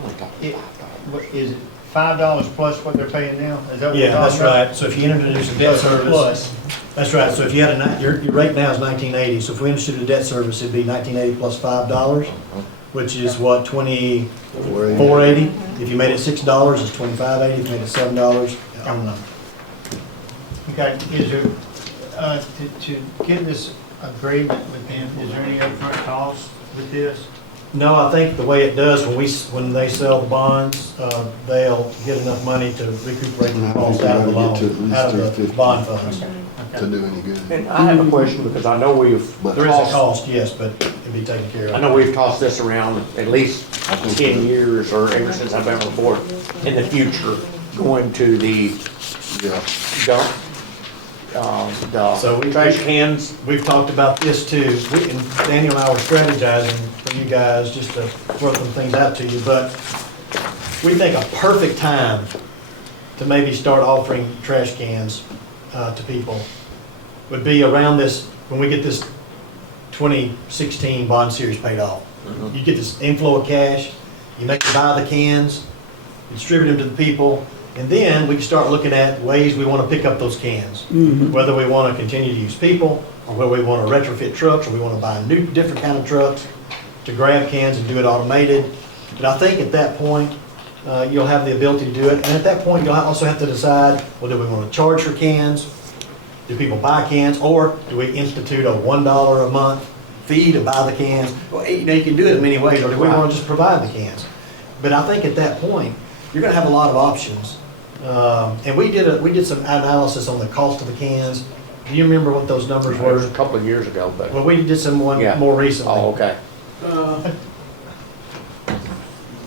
is it $5 plus what they're paying now? Is that what we're Yeah, that's talking about? right. So if you introduce a debt service. Plus. That's right. So if you had your rate now is 1980. So if we instituted a debt service, it'd be 1980 plus $5, which is what, 24.80? If you made it $6, it's 25.80. If you made it $7, I don't know. Okay, is there, to get this agreement with them, is there any upfront cost with this? No, I think the way it does, when they sell the bonds, they'll get enough money to recuperate the cost out of the loan, out of the bond funds. To do any good. And I have a question, because I know we've There is a tossed, cost, yes, but it'll be taken care of. I know we've tossed this around at least 10 years, or ever since I've been on the board, in the future, going to the Yeah. dump, So the trash cans. We've talked about this too. And Daniel and I were strategizing for you guys, just to throw some things out to you, but we think a perfect time to maybe start offering trash cans to people would be around this, when we get this 2016 bond series paid off. You get this inflow of cash, you make them buy the cans, distribute them to the people, and then we can start looking at ways we want to pick up those cans. Whether we want to continue to use people, or whether we want to retrofit trucks, or we want to buy new, different kind of trucks to grab cans and do it automated. And I think at that point, you'll have the ability to do it. And at that point, you'll also have to decide, well, do we want to charge for cans? Do people buy cans? Or do we institute a $1 a month fee to buy the cans? Well, you know, you can do it in many ways, or do we want to just provide the cans? But I think at that point, you're going to have a lot of options. And we did some analysis on the cost of the cans. Do you remember what those numbers It was were? a couple of years ago, but, Well, we did some Yeah. more recently. oh, okay.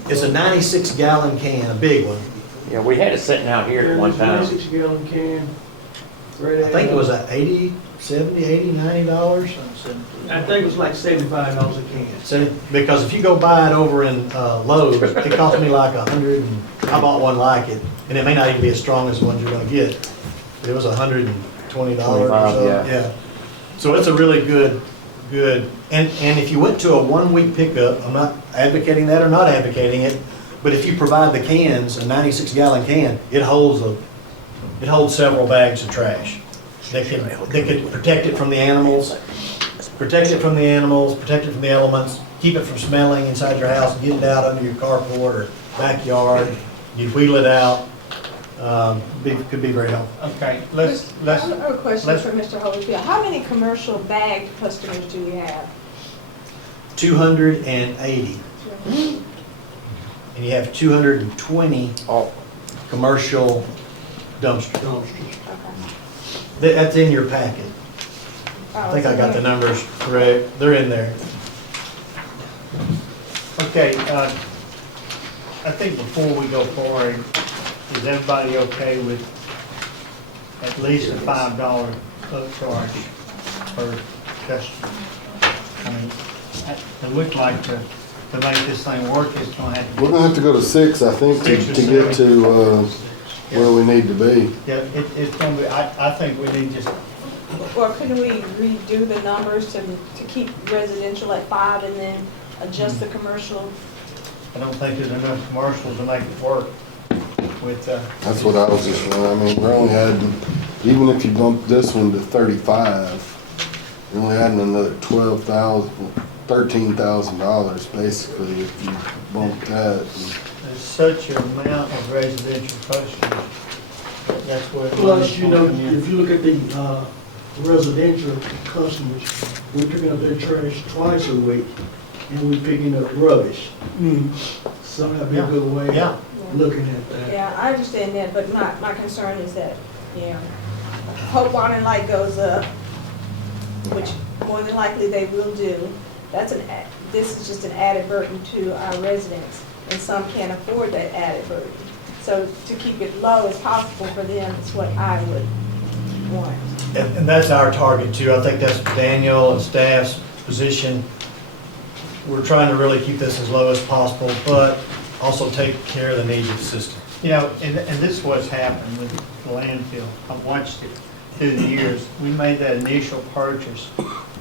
It's a 96-gallon can, a big one. Yeah, we had it sitting out here at one time. 26-gallon can. I think it was at $80, $70, $80, $90. I think it was like $75 a can. So, because if you go buy it over in Lowe's, it cost me like $100, and I bought one like it, and it may not even be as strong as the ones you're gonna get. But it was $120 or so. yeah. So it's a really good, and if you went to a 1-week pickup, I'm not advocating that or not advocating it, but if you provide the cans, a 96-gallon can, it holds several bags of trash. That could protect it from the animals, protect it from the elements, keep it from smelling inside your house, get it out under your carport or backyard, you wheel it out, could be very helpful. Okay, I let's, have a question let's- for Mr. Holyfield. How many commercial bag customers do we have? 280, and you have 220 Oh, commercial dumpsters. Okay. That's in your packet. I think I got the numbers correct, they're in there. okay, I think before we go forward, is everybody okay with at least a $5 upcharge per customer? I mean, it looks like to make this thing work, it's gonna have to be. We're gonna have to go to 6, I think, to 6 or get 7. to, where we need to be. Yeah, it's gonna be, I think we need just, Or could we redo the numbers to keep residential at 5 and then adjust the commercial? I don't think there's enough commercials to make it work with, That's what I was just wondering. I mean, we're only adding, even if you bump this one to 35, you're only adding another $13,000 basically if you bump that. there's such an amount of residential customers. That's where. Plus, you know, if you look at the residential customers, we're picking up their trash twice a week, and we're picking up rubbish. So that'd be a good way Yeah. of looking at that. Yeah, I understand that, but my concern is that, Hope Water and Light goes up, which more than likely they will do. This is just an added burden to our residents, and some can't afford that added burden. So to keep it low as possible for them is what I would want. And that's our target too. I think that's Daniel and staff's position. we're trying to really keep this as low as possible, but also take care of the needs of the system. You know, and this is what's happened with the landfill. I've watched it through the years. We made that initial purchase,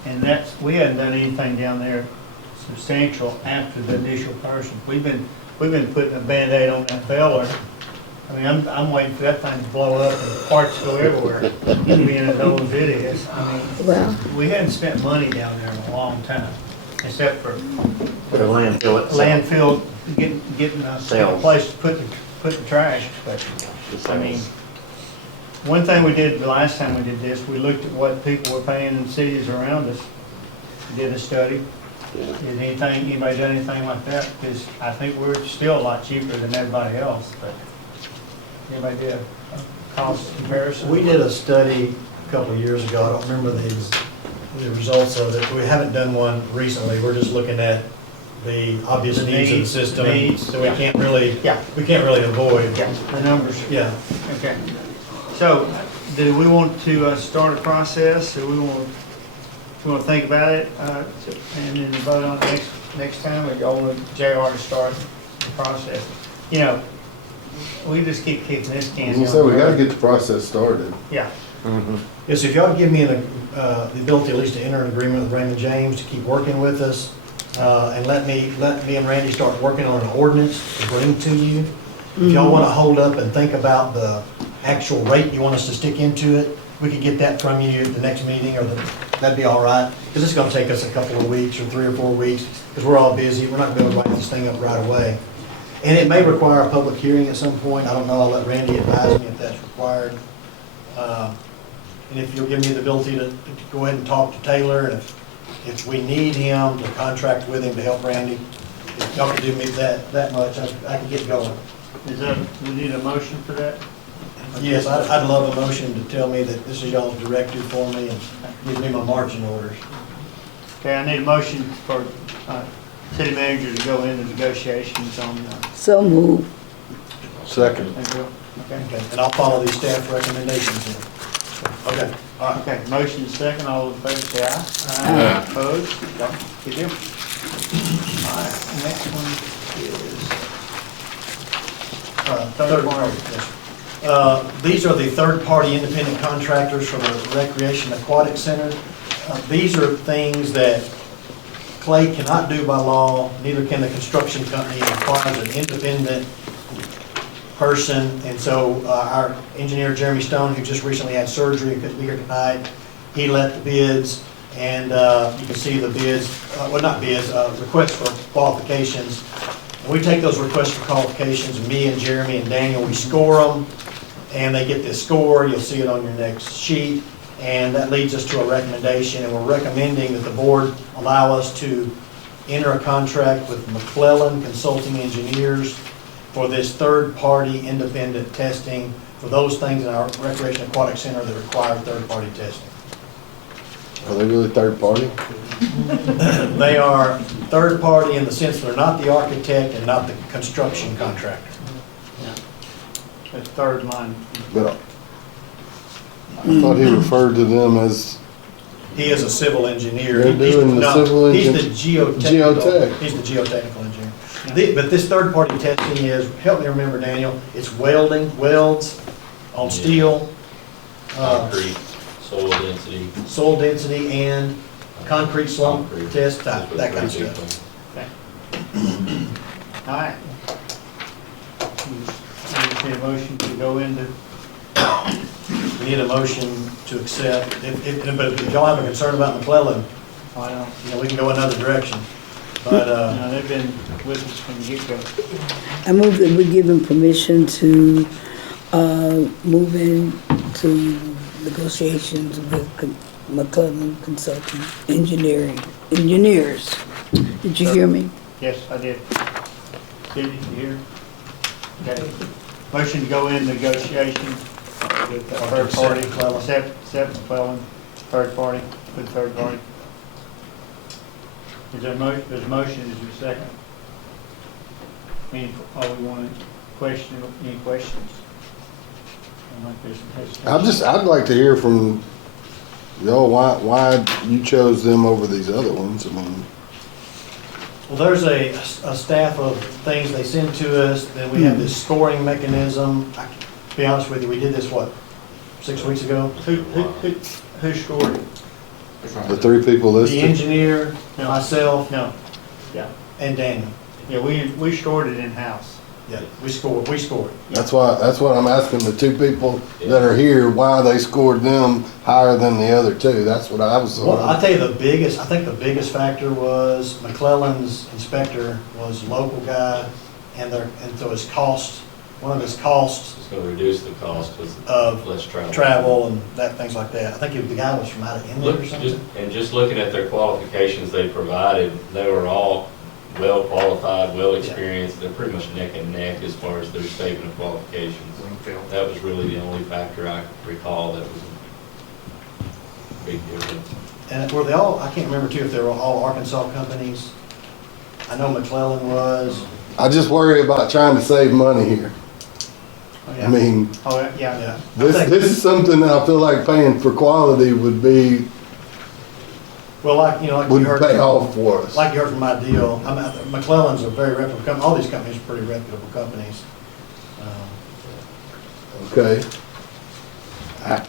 and we hadn't done anything down there substantial after the initial purchase. We've been putting a Band-Aid on that baler. I mean, I'm waiting for that thing to blow up and parts go everywhere, being as old as it is. I mean, Well, we hadn't spent money down there in a long time, except for For the landfill itself. landfill, getting a Sales. place to put the trash. But, I mean, one thing we did the last time we did this, we looked at what people were paying in cities around us. We did a study. Did anybody done anything like that? Because I think we're still a lot cheaper than everybody else, but anybody did a cost comparison? We did a study a couple of years ago, I don't remember the results of it. We haven't done one recently, we're just looking at the obvious The needs of the needs, system. needs, So we yeah. can't really, Yeah. we can't really avoid. Yeah, the numbers. Yeah. Okay. So, do we want to start a process, or we want to think about it, and then vote on it next time, or y'all want JR to start the process? You know, we just keep kicking this can As down you said, we the gotta road. get the process started. Yeah, Yes, if y'all give me the ability at least to enter an agreement with Raymond James to keep working with us, and let me and Randy start working on an ordinance to bring to you. If y'all wanna hold up and think about the actual rate you want us to stick into it, we could get that from you at the next meeting, or that'd be all right. Because it's gonna take us a couple of weeks, or 3 or 4 weeks, because we're all busy, we're not gonna be able to write this thing up right away. And it may require a public hearing at some point, I don't know, I'll let Randy advise me if that's required. And if you'll give me the ability to go ahead and talk to Taylor, and if we need him to contract with him to help Randy, if y'all can do me that much, I can get going. we need a motion for that? Yes, I'd love a motion to tell me that this is y'all's directive for me and give me my marching orders. Okay, I need a motion for city manager to go into negotiations on, so move. Second. okay? Okay, and I'll follow these staff recommendations then. Okay, all right. Okay, motion is second, all in favor say aye. Aye. Opposed? Okay, good deal. All right, next one is, Third party. Yes. These are the third-party independent contractors for the Recreation Aquatic Center. These are things that Clay cannot do by law, neither can the construction company. It requires an independent person. And so our engineer, Jeremy Stone, who just recently had surgery and couldn't be here tonight, he let the bids, and you can see the bids, well, not bids, requests for qualifications. And we take those requests for qualifications, me and Jeremy and Daniel, we score them, and they get this score. You'll see it on your next sheet, and that leads us to a recommendation, and we're recommending that the board allow us to enter a contract with McClellan Consulting Engineers for this third-party independent testing for those things in our Recreation Aquatic Center that require third-party testing. Are they really third party? They are third-party in the sense they're not the architect and not the construction contractor. the third line. But I thought he referred to them as, He is a civil engineer. They're doing the No, civil He's engin- the Geotech. He's the geotechnical engineer. But this third-party testing is, help me remember, Daniel, it's welds on steel, Concrete, soil density. soil density, and concrete slump Concrete. test, That's that what kind of pretty big stuff. thing. All right. We need a motion to go into, We need a motion to accept, but if y'all have a concern about McClellan, I don't, you know, we can go another direction. But, no, they've been with us from the get-go. I move that we give him permission to move into negotiations with McClellan Consulting Engineers. Did you hear me? Yes, I did. Did you hear? Okay. Motion to go in negotiation with a third party, accept McClellan, third party, with third party. Is there there's a motion, is there a second? We want to question, any questions? I don't think there's hesitation. I'd like to hear from y'all why you chose them over these other ones. I mean, Well, there's a staff of things they send to us, then we have this scoring mechanism. To be honest with you, we did this, what, 6 weeks ago? Who scored it? The 3 people The listed. engineer, myself, No, yeah, and Daniel. yeah, we scored it in-house. Yeah, we scored. That's what I'm asking the 2 people that are here, why they scored them higher than the other 2. That's what I was. Well, I'll tell you I think the biggest factor was McClellan's inspector was a local guy, and so his cost, one of his costs It's gonna reduce the cost of of less travel. travel and things like that. I think the guy was from out of India Look, or something. just looking at their qualifications they provided, they were all well qualified, well experienced. They're pretty much neck and neck as far as their statement of qualifications. That was really the only factor I recall that was a big difference. And were they all, I can't remember too if they were all Arkansas companies. I know McClellan was. I just worry about trying to save money here. Oh, yeah. I mean, Oh, yeah. Yeah. this is something that I feel like paying for quality would be, Well, like you would heard. pay off for us. Like you heard from my deal, McClellan's a very reputable company. All these companies are pretty reputable companies. Okay.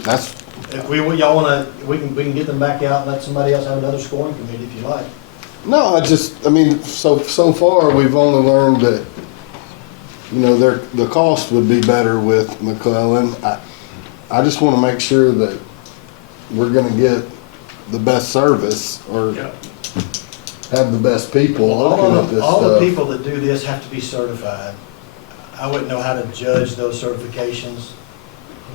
That's, If y'all wanna, we can get them back out and let somebody else have another scoring committee if you like. no, I mean, so far, we've only learned that, the cost would be better with McClellan. I just wanna make sure that we're gonna get the best service or have the best people looking at this All the stuff. people that do this have to be certified. I wouldn't know how to judge those certifications.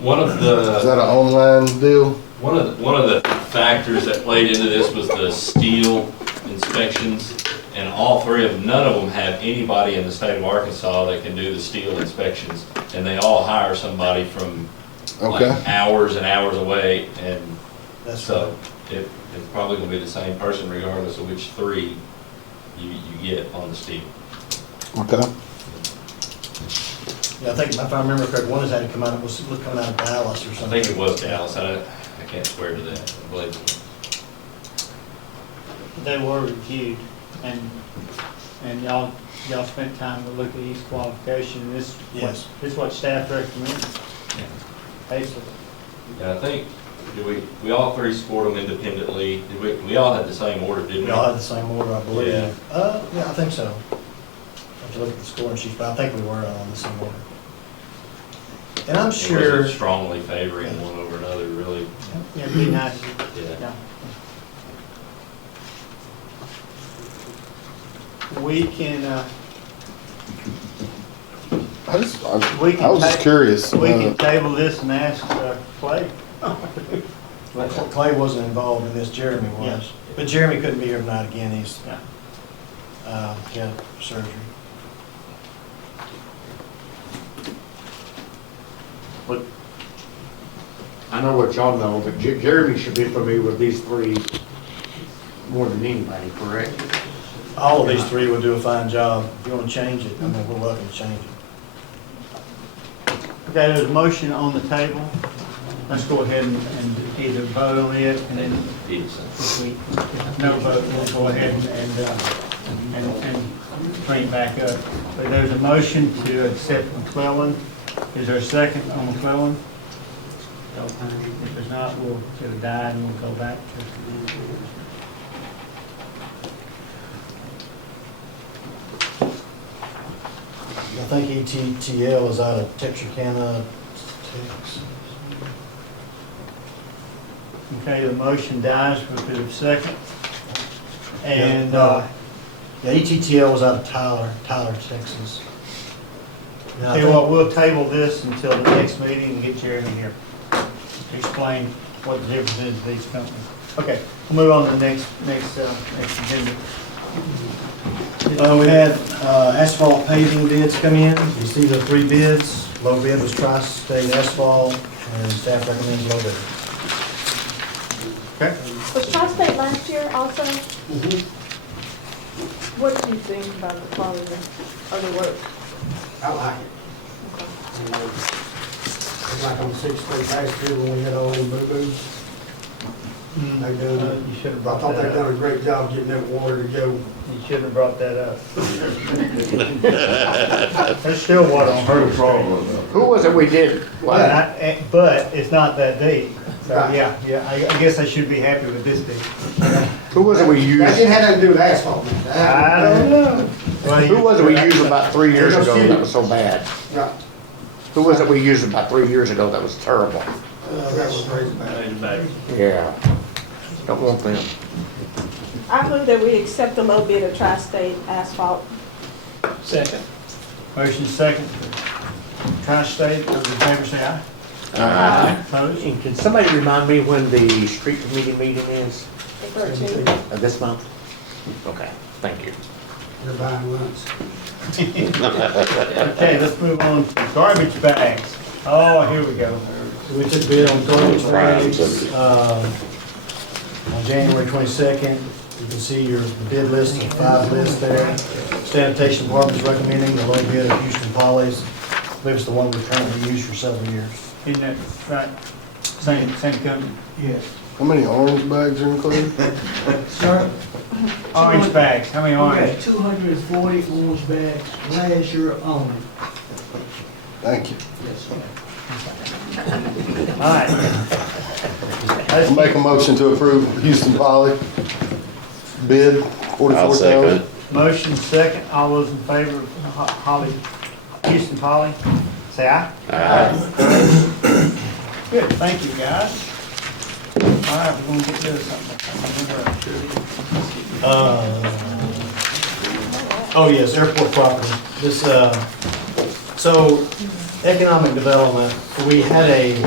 One of Is the, that an online deal? one of the factors that played into this was the steel inspections. And all 3 of them, none of them have anybody in the state of Arkansas that can do the steel inspections. And they all hire somebody from Okay. like hours and hours away. And That's so it's probably gonna be the same person regardless of which 3 you get on the steel. Okay. Yeah, I think, if I remember correctly, one is had to come out, it was coming out of Dallas or I something. think it was Dallas. I can't swear to that, I believe. They were reviewed, and y'all spent time to look at each qualification, and Yes. this is what staff recommends, basically. Yeah, I think, we all 3 scored them independently. We all had the same order, didn't we? We all had the same order, I believe. Yeah. Yeah, I think so. Have to look at the scoring sheets, but I think we were on the same order. And I'm It sure, wasn't strongly favoring one over another, really. Yeah, it'd be nice, Yeah. yeah. We can, I was We can just take- curious. we can table this and ask Clay. Clay wasn't involved in this, Jeremy was. Yeah. But Jeremy couldn't be here tonight again, he's, Yeah. he had surgery. But I know what y'all know, but Jeremy should be familiar with these 3 more than anybody, correct? All of these 3 will do a fine job. If you want to change it, I mean, we're welcome to change it. Okay, there's a motion on the table. Let's go ahead and either vote on it, and then if we, no vote, we'll go ahead and bring it back up. But there's a motion to accept McClellan. Is there a second on McClellan? If there's not, we'll get a die and we'll go back to. I think ETTL is out of Texarkana, Texas. Okay, the motion dies with the second. And, Yeah, ETTL was out of Tyler, Texas. And I tell you think- what, we'll table this until the next meeting and get Jeremy here to explain what the difference is of these companies. Okay, we'll move on to the next agenda. We had asphalt paving bids come in. You see the 3 bids. Low bid was Tri-State Asphalt, and staff recommends low bid. Okay. Was Tri-State last year also? What do you think about the quality of the work? I like it. It's like on 6th Street last year when we had all the boo-boos. They do. You should have I brought thought that they've done up. a great job getting that water to go. You shouldn't have brought that up. There's still water on Hurdle Street. Who was it we did? But it's not that deep. So, yeah, I guess I should be happy with this deep. Who was it we That used? didn't have nothing to do with asphalt, man. I don't know. Who was it we used about 3 years ago that was so bad? Right. Who was it we used about 3 years ago that was terrible? That was crazy, man. Yeah. Don't want them. I move that we accept a low bid of Tri-State Asphalt. Second. Motion second. Tri-State, those in favor say aye. Opposed? And can somebody remind me when the street committee meeting is? The 13th. This month? Okay, thank you. They're buying lunch. Okay, let's move on to garbage bags. Oh, here we go. We took bid on garbage bags, on January 22nd. You can see your bid list, 5 lists there. Sanitation Department is recommending the low bid of Houston Polly's. I believe it's the one we've currently used for several years. Isn't that right? Same company? Yes. How many orange bags are included? Sir? Orange bags, how many We orange? had 240 orange bags last year only. Thank you. Yes, sir. All right. I'll make a motion to approve Houston Poly bid, I'll second 44,000. it. Motion second, all those in favor of Holly, Houston Poly, say aye. Good, thank you, guys. All right, we're gonna get rid of something. Oh, yes, airport property. This, so economic development, we had an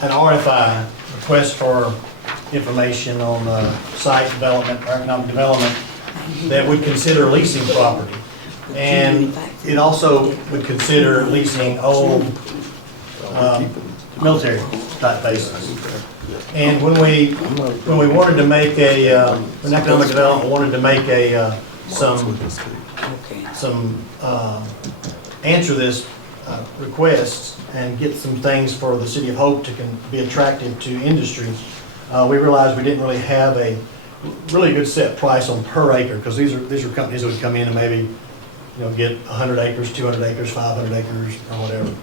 RFI, request for information on site development, or economic development, that would consider leasing property. And it also would consider leasing old military type bases. And when we wanted to make when economic development wanted to make answer this request and get some things for the City of Hope to be attractive to industry, we realized we didn't really have a really good set price on per acre, because these are companies that would come in and maybe, get 100 acres, 200 acres, 500 acres, or whatever.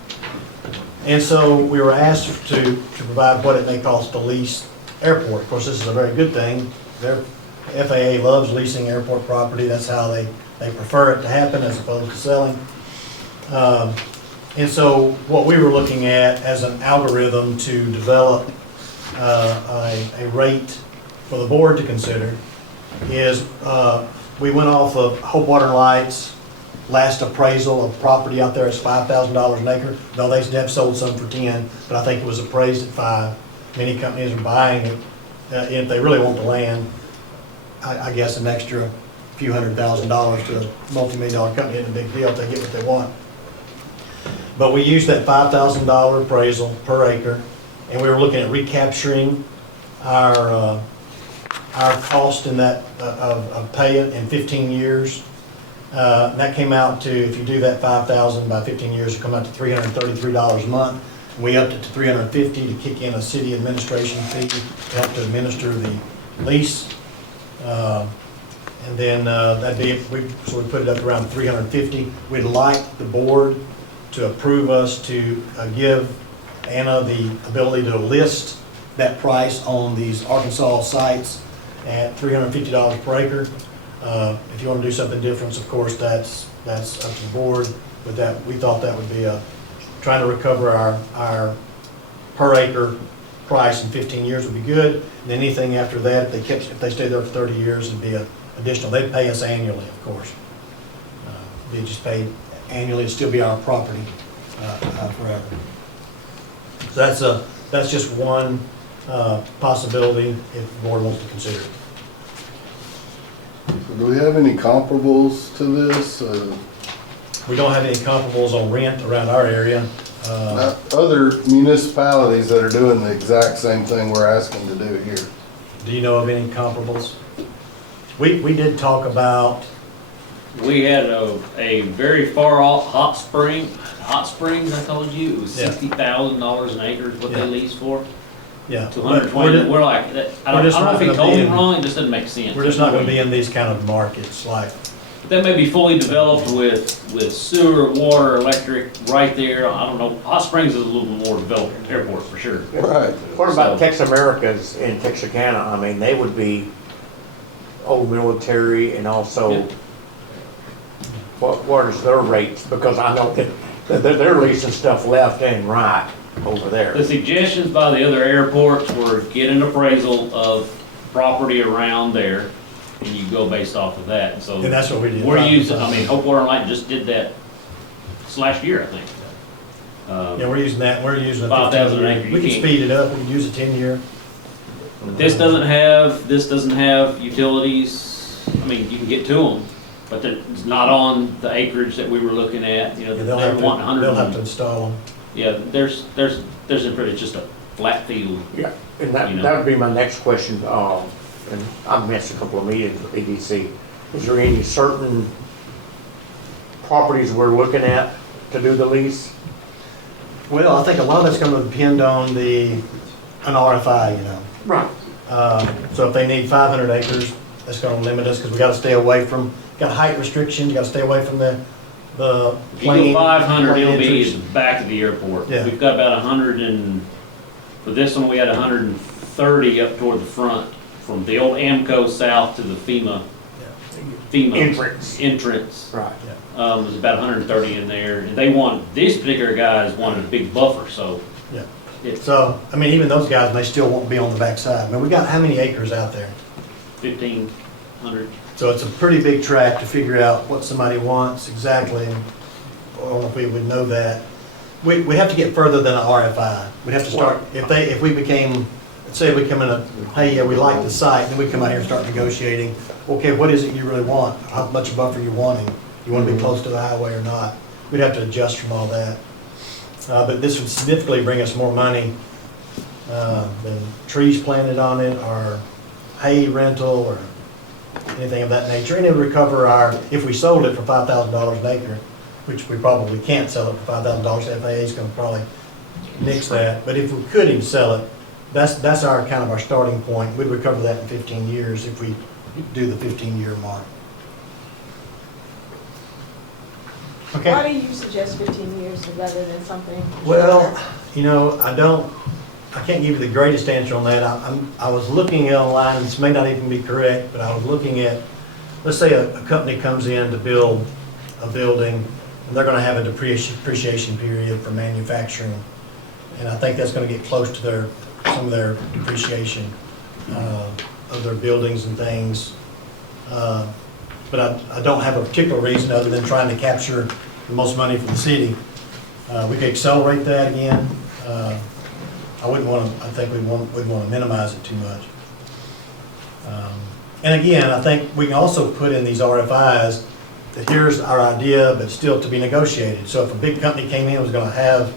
And so we were asked to provide what it may cost to lease airport. Of course, this is a very good thing. Their FAA loves leasing airport property. That's how they prefer it to happen as opposed to selling. And so what we were looking at as an algorithm to develop a rate for the board to consider is we went off of Hope Water and Light's last appraisal of property out there is $5,000 an acre. No, they have sold some for 10, but I think it was appraised at 5. Many companies are buying it. If they really want the land, I guess an extra few $100,000 to a multi-million-dollar company isn't a big deal if they get what they want. But we used that $5,000 appraisal per acre, and we were looking at recapturing our cost in that of pay it in 15 years. That came out to, if you do that 5,000 by 15 years, it come out to $333 a month. We upped it to $350 to kick in a city administration fee to help to administer the lease. And then so we put it up around $350. We'd like the board to approve us to give Anna the ability to list that price on these Arkansas sites at $350 per acre. If you want to do something different, of course, that's up to the board. But that, we thought that would be trying to recover our per acre price in 15 years would be good. And anything after that, if they stay there for 30 years, it'd be additional. They'd pay us annually, of course. They just pay annually, it'd still be our property forever. So that's just one possibility if the board wants to consider it. Do we have any comparables to this? We don't have any comparables on rent around our area. Other municipalities that are doing the exact same thing we're asking to do here. Do you know of any comparables? We did talk about We had a very far off hot springs, I told you, it was Yeah. $60,000 an acre is what they Yeah. leased for. Yeah. To 120, we're like, I don't just know not if he gonna told be me in- wrong, it just doesn't make sense. We're just not gonna be in these kind of markets like, That may be fully developed with sewer, water, electric, right there, I don't know, Hot Springs is a little more developed airport for sure. Right. What about So- Tex Americas in Texarkana? I mean, they would be old military and also, Yeah. what is their rates? Because I know that they're leasing stuff left and right over there. The suggestions by the other airports were get an appraisal of property around there, and you go based off of that, so. and that's what we did. We're using, I mean, Hope Water and Light just did that this last year, I think. Yeah, we're using that, we're using a 5,000 15 an year. acre, We you can can't- speed it up, we can use a 10-year. This doesn't have utilities, I mean, you can get to them, but it's not on the acreage that we were looking at, you know, Yeah, they're wanting 100. they'll have to install them. Yeah, there's, it's just a flat field. Yeah, and that, You know. that would be my next question, and I've missed a couple of meetings with EDC. Is there any certain properties we're looking at to do the lease? Well, I think a lot of that's gonna depend on an RFI, you know. Right. So if they need 500 acres, that's gonna limit us, because we gotta stay away from, got height restrictions, you gotta stay away from the If you plane. go 500, plane it'll be entrance. at the back of the airport. Yeah. We've got about 100 and, for this one, we had 130 up toward the front, from the old Amco south to the FEMA entrance. Right. There's about 130 in there, and they want, these particular guys wanted a big buffer, so. Yeah. It's So, I mean, even those guys, they still won't be on the backside. I mean, we got how many acres out there? 1,500. So it's a pretty big track to figure out what somebody wants exactly. I don't know if we would know that. We have to get further than an RFI. We'd have to start, if we became, let's say we come in hey, yeah, we like the site, then we come out here and start negotiating. Okay, what is it you really want? How much buffer you wanting? You want to be close to the highway or not? We'd have to adjust from all that. But this would significantly bring us more money than trees planted on it, or hay rental, or anything of that nature. And it would recover if we sold it for $5,000 an acre, which we probably can't sell it for $5,000, the FAA is gonna probably nix that. But if we could even sell it, that's our, kind of our starting point. We'd recover that in 15 years if we do the 15-year mark. Okay. Why do you suggest 15 years rather than something? Well, you know, I can't give you the greatest answer on that. I was looking online, this may not even be correct, but I was looking at, let's say a company comes in to build a building, and they're gonna have a depreciation period for manufacturing. And I think that's gonna get close to some of their depreciation of their buildings and things. But I don't have a particular reason other than trying to capture the most money for the city. We could accelerate that again. I wouldn't want to, I think we'd want to minimize it too much. And again, I think we can also put in these RFIs that here's our idea, but still to be negotiated. So if a big company came in and was going to have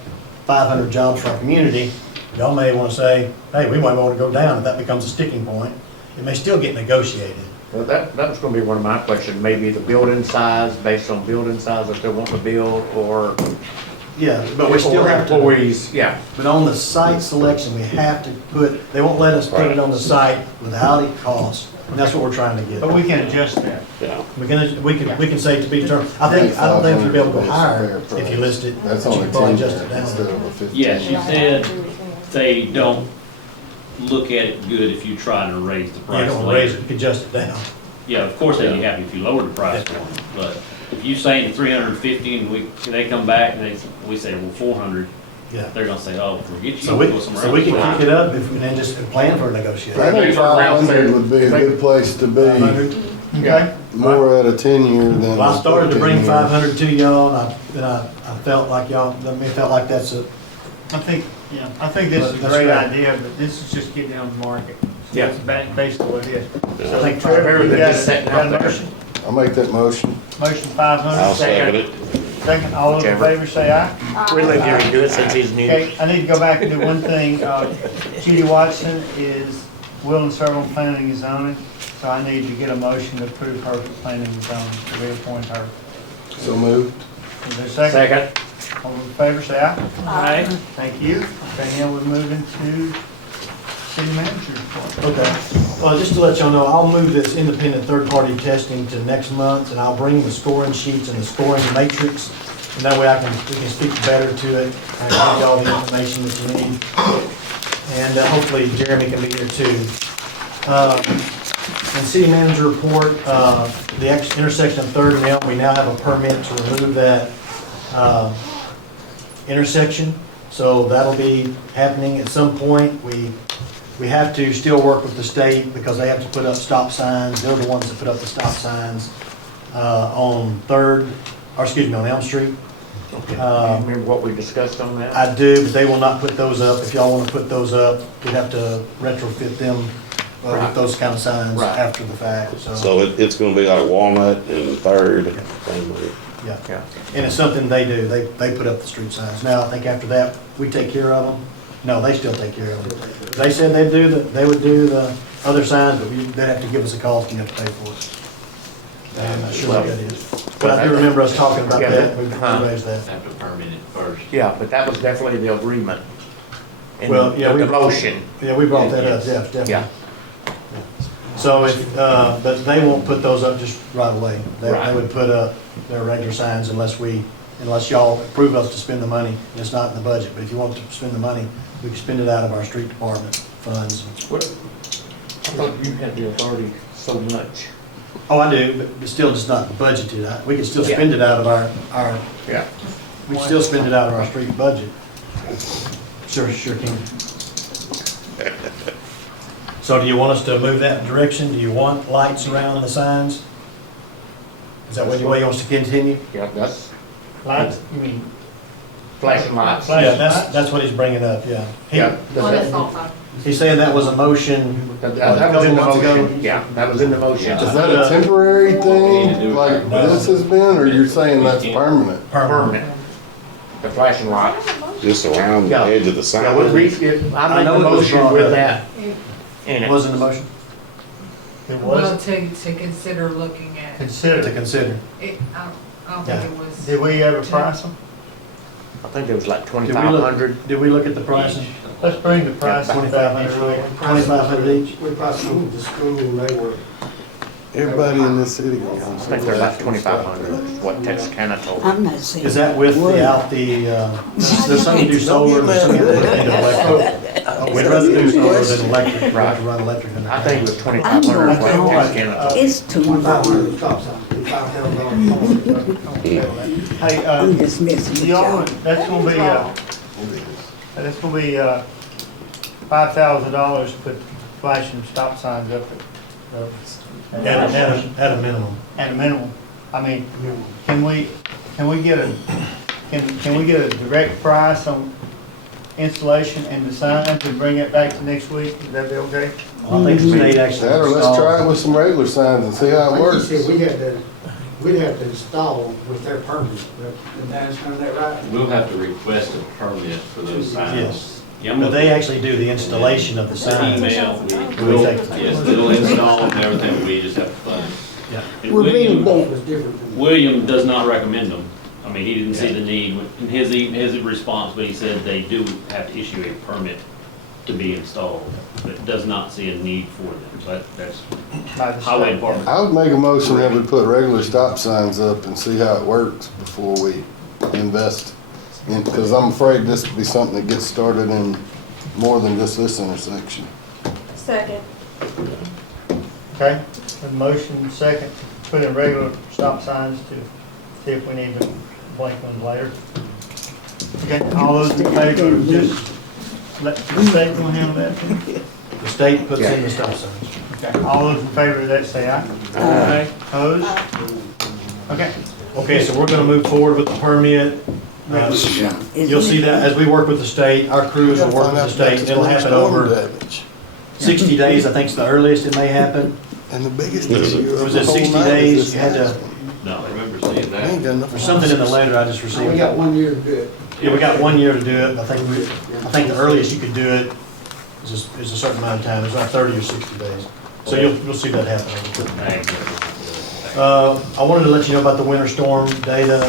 500 jobs for our community, y'all may want to say, hey, we might want to go down if that becomes a sticking point. It may still get negotiated. Well, that was gonna be one of my questions, maybe the building size, based on building size that they want to build, or. Yeah, but we still or have to. employees, yeah. But on the site selection, we have to put, they won't let us put it on the site without it cost. And that's what we're trying to get. But we can adjust that. Yeah. We can say to be determined. I don't think you'll be able to go higher if you list it. That's but you only can probably 10 adjust it down. instead of a 15. Yes, you said they don't look at it good if you try to raise the You price don't raise it, later. you can adjust it down. Yeah, of course they'd be happy if you lowered the price for them, but if you say 350 and they come back and we say, well, 400, Yeah. they're gonna say, oh, forget you, So we'll we, go somewhere so else. we can kick it up if we then just plan for a I negotiation. think 500 would be a good place to be, 500? Okay. more at a 10-year than. Well, I started to bring 15-year. 500 to y'all, and I felt like that's a, I think this is a That's great right. idea, but this is just getting on the market. So Yeah. that's basically what it is. I think Trevor, you They're got just setting got a out there. motion? I'll make that motion. Motion 500. I'll second it. Second, all those in Whichever. favor say aye. We'll let Gary do it since he's new. Okay, I need to go back and do one thing. Judy Watson is willing to serve on planning and zoning. So I need to get a motion to approve her for planning and zoning, to reappoint her. So moved. Is there a second? Second. All in favor, say aye. Aye. Thank you. Okay, now we're moving to city manager's report. Okay, well, just to let y'all know, I'll move this independent third-party testing to next month, and I'll bring the scoring sheets and the scoring matrix, and that way we can speak better to it, and give y'all the information that you need. And hopefully Jeremy can be here too. And city manager report, the intersection of Third and Elm, we now have a permit to remove that intersection. So that'll be happening at some point. We have to still work with the state because they have to put up stop signs. They're the ones that put up the stop signs on on Elm Street. Okay. Remember what we discussed on that? I do, but they will not put those up. If y'all want to put those up, we'd have to retrofit them with those kind of signs Right. after the fact, so. So it's gonna be like Walnut and Third. Yeah, Yeah. and it's something they do. They put up the street signs. Now, I think after that, we take care of them. No, they still take care of them. They said they would do the other signs, but they'd have to give us a call and you have to pay for it. I'm not sure what that is. But I do remember us talking about that. We raised that. Have to permit it first. Yeah, but that was definitely the agreement. In Well, yeah, the motion. Yeah, we brought that up, yeah, definitely. Yeah. So if, but they won't put those up just right away. They Right. would put up their regular signs unless y'all approve us to spend the money. And it's not in the budget, but if you want to spend the money, we can spend it out of our street department funds. What? I thought you had the authority so much. Oh, I do, but it's still just not budgeted. We can still spend it out of our, Yeah. we can still spend it out of our street budget. Sure can. So do you want us to move that direction? Do you want lights around the signs? Is that what you want us to continue? Yeah, that's Lights, you mean? flashing lights. Yeah, that's what he's bringing up, yeah. Yeah. He's saying that was a motion. That was in the motion. Yeah, that was in the motion. Is that a temporary thing, like this has been, or you're saying that's permanent? Permanent. The flashing lights. Just around the Yeah. edge of the sign. Yeah, I made know the it was motion brought with up. that in It it. was in the motion? It Well, was to consider looking at, To considered. consider. it, I don't think it was. Did we ever price them? I think it was like Did we 2,500. Did we look at the pricing? Let's bring the price to 500. 2,500 each? We priced them with the school, and they were, Everybody in this city. I think they're about 2,500, is what Texarkana told me. I'm not saying. Is that without the, there's some who do solar, there's some who do electric. We'd rather do solar than electric, we'd have to run electric than I think it was I 2,500 is know. what Texarkana told me. It's too much. 500 stop sign, $5,000. Hey, I'm just messing with y'all, y'all. that's gonna be, $5,000 to put flashing stop signs up At a minimum. at a minimum. I mean, can we get a direct price on installation and the signs and bring it back to next week? Would that be okay? I think the state actually. That, or let's try it with some regular signs and see how it Like you works. said, we'd have to install with their permit, but did I understand that right? We'll have to request a permit for those signs. Yes. Yeah, I'm But gonna- they actually do the installation of the signs. Email, We we'll, take- yes, it'll install and everything, we just have to fund it. Yeah. And We'll bring it William, back. It was different than. William does not recommend them. I mean, he didn't see the need in his response, but he said they do have to issue a permit to be installed, but does not see a need for them. So that's By the highway state. department. I would make a motion that we put regular stop signs up and see how it works before we invest. Because I'm afraid this will be something that gets started in more than just this intersection. Second. Okay, a motion second, to put in regular stop signs to see if we need to blink ones later. Okay, all those in favor, just let the state go handle that. The state puts in the stop signs. Okay, all those in favor of that say aye. Aye. Opposed? Okay. Okay, so we're gonna move forward with the permit. You'll see that as we work with the state, our crews will work with the state. It'll happen over 60 days, I think is the earliest it may happen. And the biggest issue. Or was it 60 days? You had to, No, I remember seeing I ain't that. got enough. there's something in the letter I just received. We got 1 year to do it. Yeah, we got 1 year to do it. I think the earliest you could do it is a certain amount of time. It's not 30 or 60 days. So you'll see that happening. Thanks. I wanted to let you know about the winter storm data.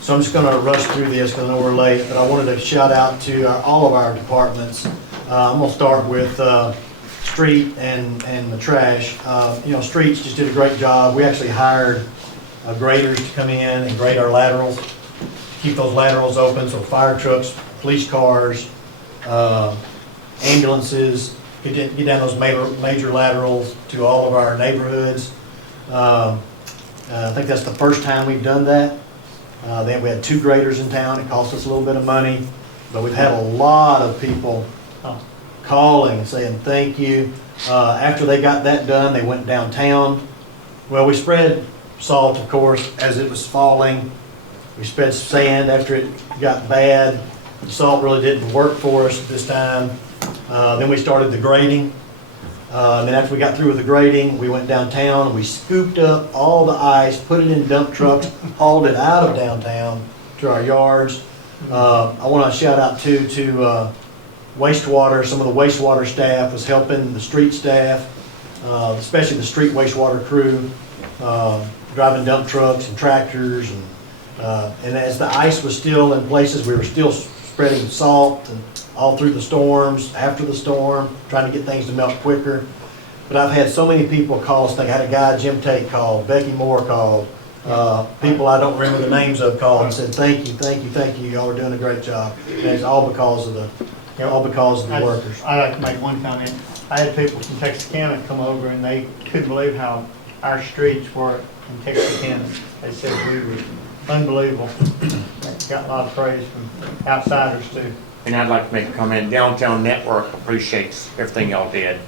So I'm just gonna rush through this because I know we're late, but I wanted to shout out to all of our departments. I'm gonna start with street and the trash. Streets just did a great job. We actually hired graders to come in and grade our laterals, keep those laterals open, so fire trucks, police cars, ambulances, get down those major laterals to all of our neighborhoods. I think that's the first time we've done that. Then we had 2 graders in town. It cost us a little bit of money, but we've had a lot of people calling and saying thank you. After they got that done, they went downtown. Well, we spread salt, of course, as it was falling. We spread sand after it got bad. The salt really didn't work for us this time. Then we started the grading. Then after we got through with the grading, we went downtown and we scooped up all the ice, put it in dump trucks, hauled it out of downtown to our yards. I want to shout out too to wastewater. Some of the wastewater staff was helping the street staff, especially the street wastewater crew, driving dump trucks and tractors. And as the ice was still in places, we were still spreading salt and all through the storms, after the storm, trying to get things to melt quicker. But I've had so many people call us. I had a guy, Jim Tate, called, Becky Moore called, people I don't remember the names of called and said, thank you, y'all are doing a great job. And it's all because of the workers. I'd like to make one comment. I had people from Texarkana come over and they couldn't believe how our streets were in Texarkana. They said we were unbelievable. Got a lot of praise from outsiders too. And I'd like to make a comment, Downtown Network appreciates everything y'all did.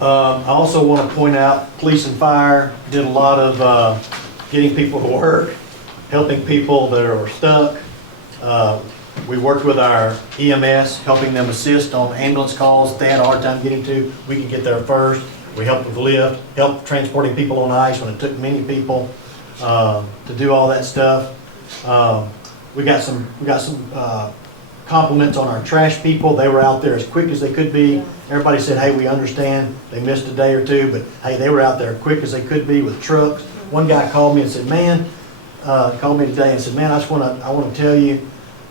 I also want to point out, police and fire did a lot of getting people to work, helping people that are stuck. We worked with our EMS, helping them assist on ambulance calls. If they had a hard time getting to, we could get there first. We helped with lift, helped transporting people on ice when it took many people to do all that stuff. We got some compliments on our trash people. They were out there as quick as they could be. Everybody said, hey, we understand they missed a day or two, but hey, they were out there quick as they could be with trucks. One guy called me and said, called me today and said, man, I want to tell you,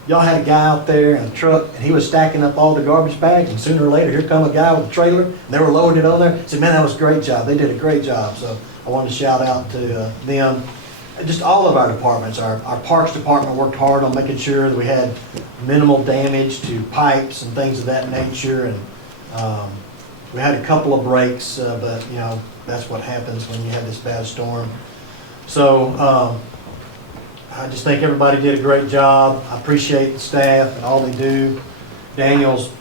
y'all had a guy out there in a truck and he was stacking up all the garbage bags, and sooner or later here come a guy with a trailer and they were loading it on there. I said, man, that was a great job. They did a great job. So I wanted to shout out to them. Just all of our departments. Our parks department worked hard on making sure that we had minimal damage to pipes and things of that nature. And we had a couple of breaks, but that's what happens when you have this bad storm. So I just think everybody did a great job. I appreciate the staff and all they do. Daniel's,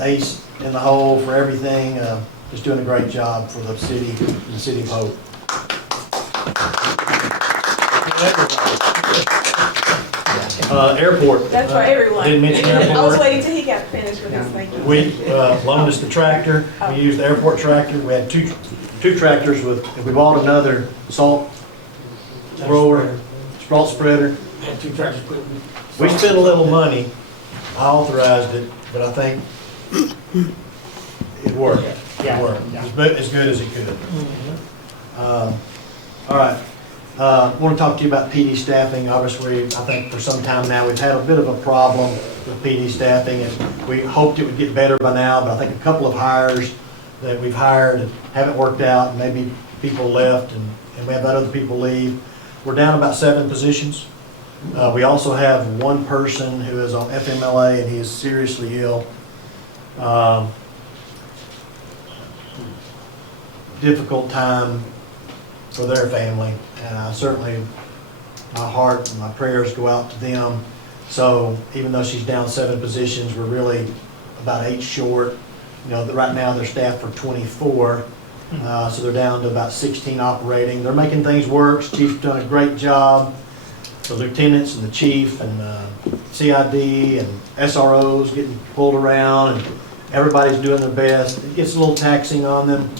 ace in the hole for everything. Just doing a great job for the city and the city of Hope. Airport. That's for everyone. Didn't mention airport. I was waiting till he got finished with his thing. We loaned us the tractor. We used the airport tractor. We had two tractors we bought another salt roller, salt spreader. And 2 tractors put. We spent a little money. I authorized it, but I think it worked. It worked. As good as it could. All right. I want to talk to you about PD staffing. Obviously, I think for some time now we've had a bit of a problem with PD staffing, and we hoped it would get better by now, but I think a couple of hires that we've hired haven't worked out, and maybe people left, and we have had other people leave. We're down about 7 positions. We also have one person who is on FMLA, and he is seriously ill. Difficult time for their family, and certainly my heart and my prayers go out to them. So even though she's down 7 positions, we're really about 8 short. Right now they're staffed for 24, so they're down to about 16 operating. They're making things work. Chief's done a great job. The lieutenants and the chief and CID and SROs getting pulled around, and everybody's doing their best. It gets a little taxing on them.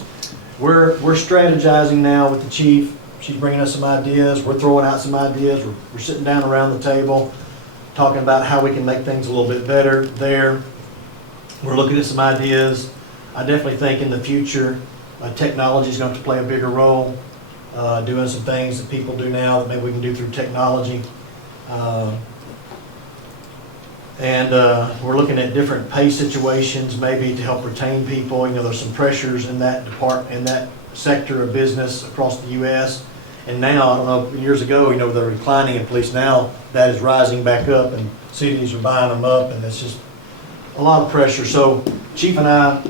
We're strategizing now with the chief. She's bringing us some ideas. We're throwing out some ideas. We're sitting down around the table talking about how we can make things a little bit better there. We're looking at some ideas I definitely think in the future, technology is going to play a bigger role, doing some things that people do now that maybe we can do through technology. And we're looking at different pay situations, maybe to help retain people. You know, there's some pressures in that in that sector of business across the U.S. And now, I don't know, years ago, you know, they're declining in police. Now that is rising back up, and cities are buying them up, and it's just a lot of pressure. So Chief and I,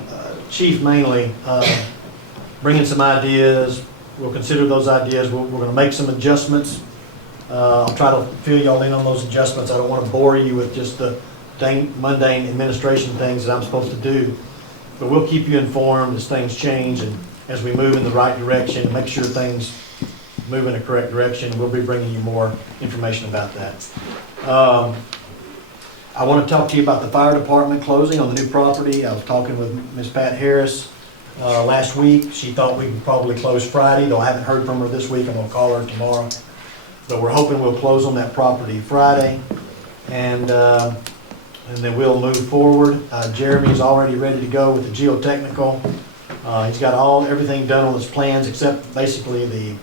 Chief mainly, bringing some ideas. We'll consider those ideas. We're going to make some adjustments. I'll try to fill y'all in on those adjustments. I don't want to bore you with just the mundane administration things that I'm supposed to do. But we'll keep you informed as things change and as we move in the right direction and make sure things move in the correct direction. We'll be bringing you more information about that. I want to talk to you about the fire department closing on the new property. I was talking with Ms. Pat Harris last week. She thought we could probably close Friday, though I haven't heard from her this week. I'm going to call her tomorrow. But we're hoping we'll close on that property Friday, and then we'll move forward. Jeremy's already ready to go with the geotechnical. He's got everything done on his plans except basically the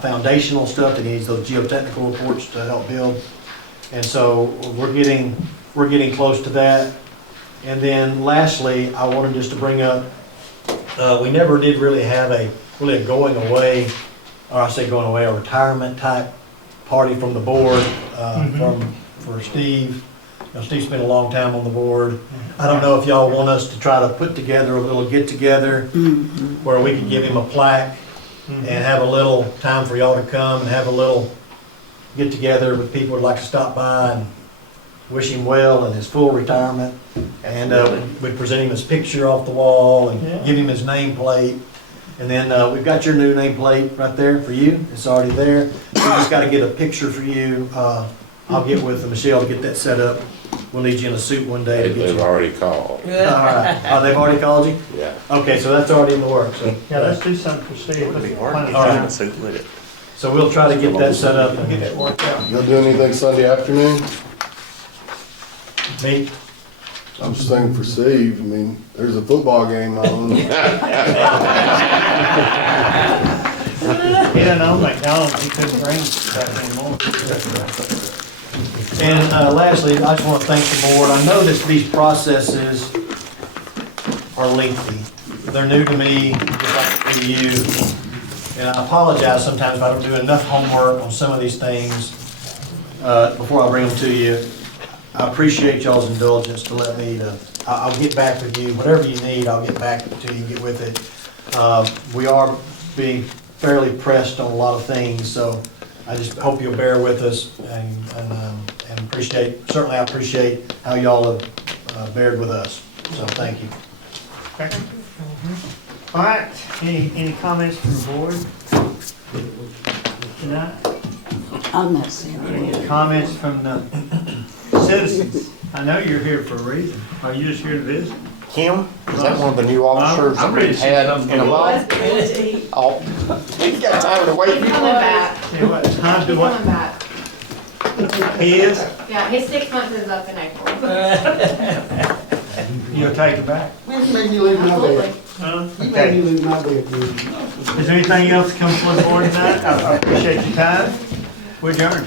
foundational stuff that he needs, those geotechnical reports to help build. And so we're getting close to that. And then lastly, I wanted just to bring up, we never did really have a going away, or I say going away, a retirement type party from the board for Steve. You know, Steve spent a long time on the board. I don't know if y'all want us to try to put together a little get-together where we could give him a plaque and have a little time for y'all to come and have a little get-together with people who'd like to stop by and wish him well in his full retirement. And we'd present him his picture off the wall and give him his nameplate. And then we've got your new nameplate right there for you. It's already there. We just got to get a picture for you. I'll get with Michelle to get that set up. We'll need you in a suit one day. They've already called. All right. Oh, they've already called you? Yeah. Okay, so that's already in the works. So. Yeah, let's do something for Steve. All right. So we'll try to get that set up and get it worked out. You'll do anything Sunday afternoon? Me? I'm just thinking for Steve. I mean, there's a football game on. He doesn't own McDonald's, he couldn't bring stuff anymore. And lastly, I just want to thank the board. I know that these processes are lengthy. They're new to me, just like to you. And I apologize sometimes if I don't do enough homework on some of these things before I bring them to you. I appreciate y'all's indulgence to let me I'll get back with you. Whatever you need, I'll get back to you, get with it. We are being fairly pressed on a lot of things, so I just hope you'll bear with us and appreciate, certainly I appreciate how y'all have bared with us. So thank you. Okay. All right, any comments from the board tonight? I'm not saying. Any comments from the citizens? I know you're here for a reason. Are you just here to visit? Kim, is that one of the new officers that we've had in a while? Oh, he's got time to wait. He's coming back. Yeah, what, time to He's what? coming back. He is? Yeah, his 6 months is up in April. You'll take it back? You made me lose my bed. Huh? You made Okay. me lose my bed. Is there anything else that comes from the board tonight? I appreciate your time. We're adjourned.